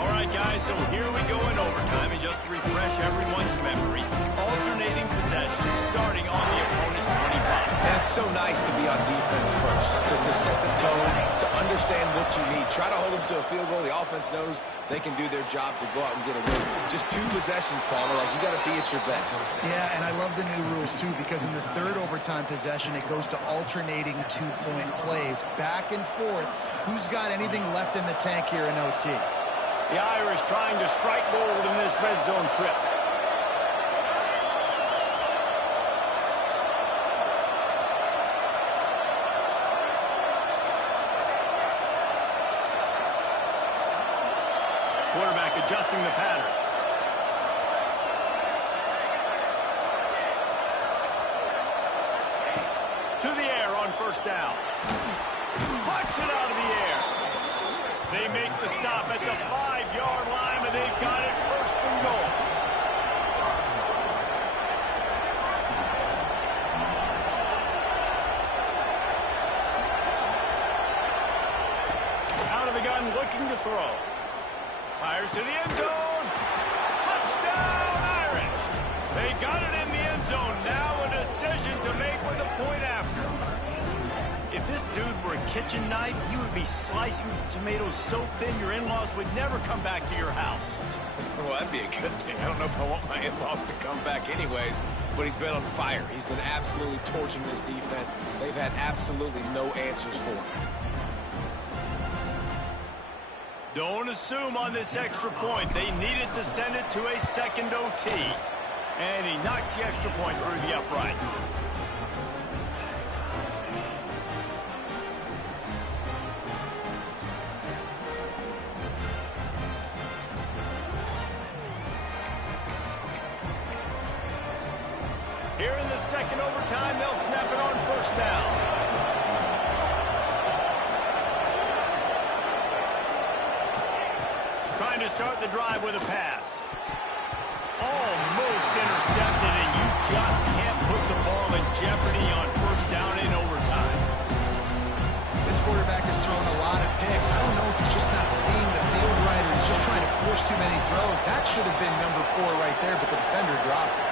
All right, guys, so here we go in overtime. And just to refresh everyone's memory, alternating possessions starting on the opponent's 25. And it's so nice to be on defense first, just to set the tone, to understand what you need. Try to hold them to a field goal. The offense knows they can do their job to go out and get a win. Just 2 possessions, Palmer. Like, you got to be at your best. Yeah, and I love the new rules, too, because in the third overtime possession, it goes to alternating 2-point plays. Back and forth. Who's got anything left in the tank here in OT? The Irish trying to strike gold in this red zone trip. Quarterback adjusting the pattern. To the air on first down. Pucks it out of the air. They make the stop at the 5-yard line, but they've got it first and goal. Out of the gun, looking to throw. Fires to the end zone. Touchdown, Irish. They got it in the end zone. Now a decision to make with a point after. If this dude were a kitchen knife, you would be slicing tomatoes so thin your in-laws would never come back to your house. Well, that'd be a good thing. I don't know if I want my in-laws to come back anyways, but he's been on fire. He's been absolutely torching this defense. They've had absolutely no answers for him. Don't assume on this extra point. They needed to send it to a second OT. And he knocks the extra point through the uprights. Here in the second overtime, they'll snap it on first down. Trying to start the drive with a pass. Almost intercepted, and you just can't put the ball in jeopardy on first down in overtime. This quarterback has thrown a lot of picks. I don't know if he's just not seeing the field right or he's just trying to force too many throws. That should have been number 4 right there, but the defender dropped it.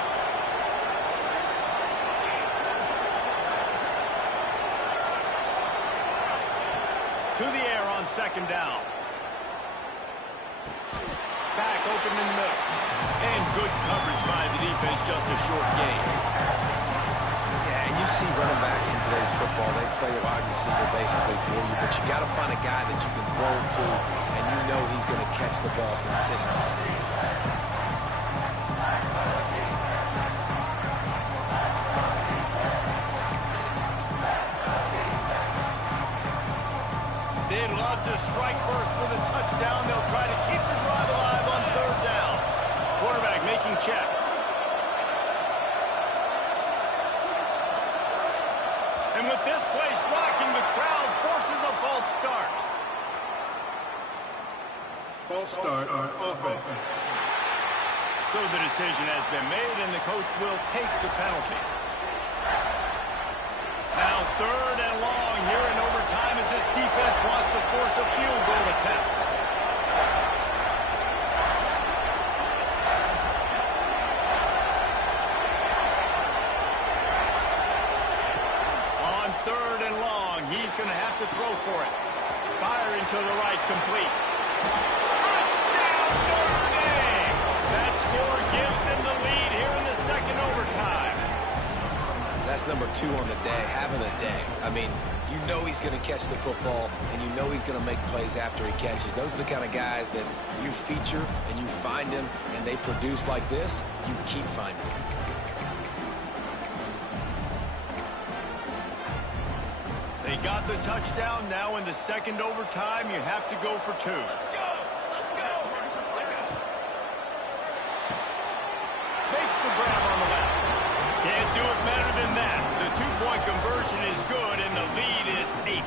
To the air on second down. Back open in the middle. And good coverage by the defense, just a short gain. Yeah, and you see running backs in today's football, they play a wide receiver basically for you, but you got to find a guy that you can throw it to, and you know he's going to catch the ball consistently. They'd love to strike first with a touchdown. They'll try to keep the drive alive on third down. Quarterback making checks. And with this place rocking, the crowd forces a false start. False start on offense. So the decision has been made, and the coach will take the penalty. Now third and long here in overtime as this defense wants to force a field goal attempt. On third and long, he's going to have to throw for it. Firing to the right, complete. Touchdown, Notre Dame! That score gives them the lead here in the second overtime. That's number 2 on the day, having a day. I mean, you know he's going to catch the football, and you know he's going to make plays after he catches. Those are the kind of guys that you feature, and you find them, and they produce like this, you keep finding them. They got the touchdown. Now in the second overtime, you have to go for 2. Makes the grab on the left. Can't do it better than that. The 2-point conversion is good, and the lead is 8.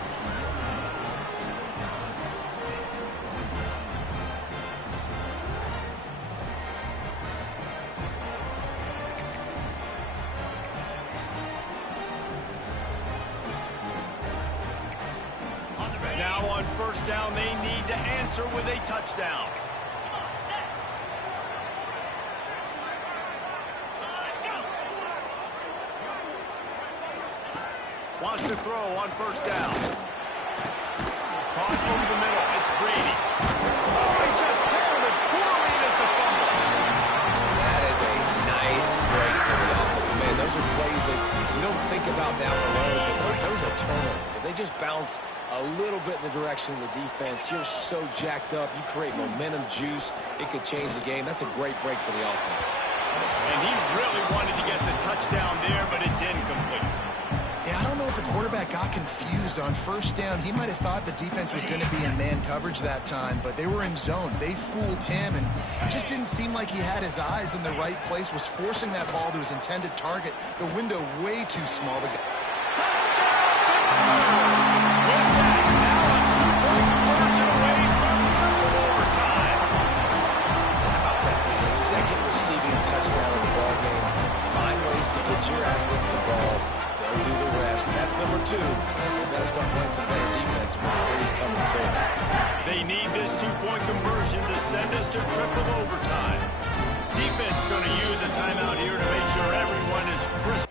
Now on first down, they need to answer with a touchdown. Wants to throw on first down. Caught over the middle. It's Brady. Oh, he just handled it poorly, and it's a fumble. That is a nice break for the offensive man. Those are plays that you don't think about down the road, but those are turnovers. If they just bounce a little bit in the direction of the defense, you're so jacked up. You create momentum juice. It could change the game. That's a great break for the offense. And he really wanted to get the touchdown there, but it's incomplete. Yeah, I don't know if the quarterback got confused on first down. He might have thought the defense was going to be in man coverage that time, but they were in zone. They fooled him, and it just didn't seem like he had his eyes in the right place, was forcing that ball to his intended target. The window way too small. Touchdown, Pittsburgh! With that, now a 2-point conversion away from triple overtime. How about that? The second receiving touchdown of the ball game. Find ways to get your athletes the ball. They'll do the rest. That's number 2. They better start playing some better defense. Number 3's coming soon. They need this 2-point conversion to send us to triple overtime. Defense going to use a timeout here to make sure everyone is crisp.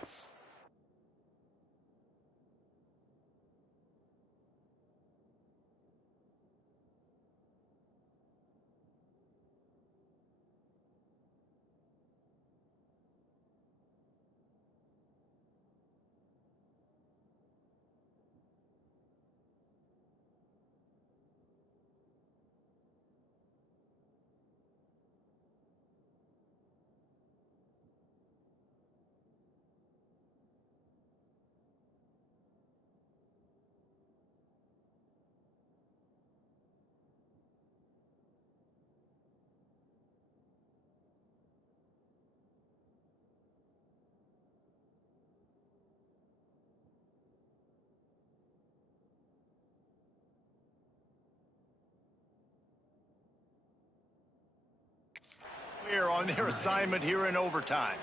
Clear on their assignment here in overtime.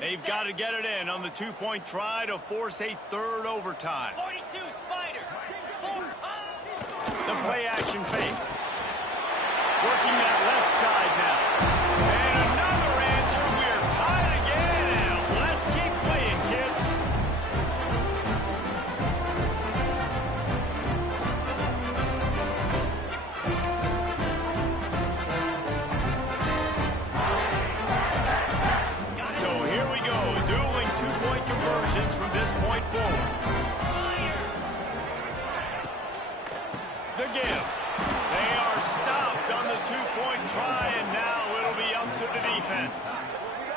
They've got to get it in on the 2-point try to force a third overtime. 42, Spider. 4. The play action fake. Working that left side now. And another answer. We're tied again. And let's keep playing, kids. So here we go. Dueling 2-point conversions from this point forward. The give. They are stopped on the 2-point try, and now it'll be up to the defense.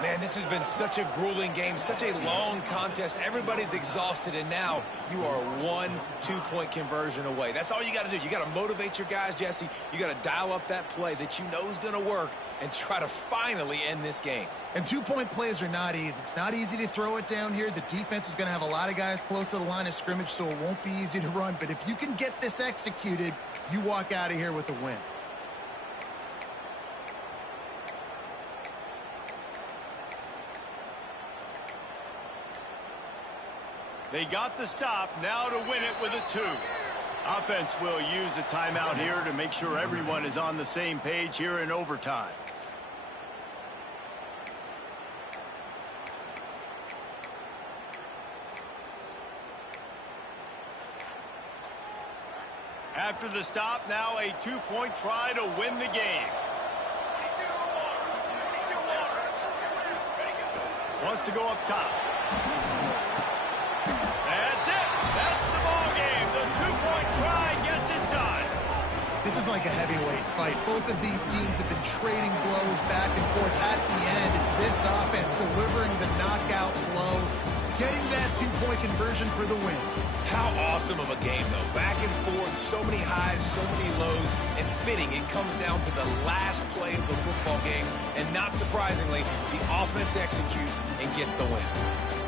Man, this has been such a grueling game, such a long contest. Everybody's exhausted, and now you are 1 2-point conversion away. That's all you got to do. You got to motivate your guys, Jesse. You got to dial up that play that you know is going to work and try to finally end this game. And 2-point plays are not easy. It's not easy to throw it down here. The defense is going to have a lot of guys close to the line of scrimmage, so it won't be easy to run. But if you can get this executed, you walk out of here with a win. They got the stop, now to win it with a 2. Offense will use a timeout here to make sure everyone is on the same page here in overtime. After the stop, now a 2-point try to win the game. Wants to go up top. That's it. That's the ball game. The 2-point try gets it done. This is like a heavyweight fight. Both of these teams have been trading blows back and forth. At the end, it's this offense delivering the knockout blow, getting that 2-point two-point conversion for the win. How awesome of a game, though. Back and forth, so many highs, so many lows, and fitting. It comes down to the last play of the football game, and not surprisingly, the offense executes and gets the win.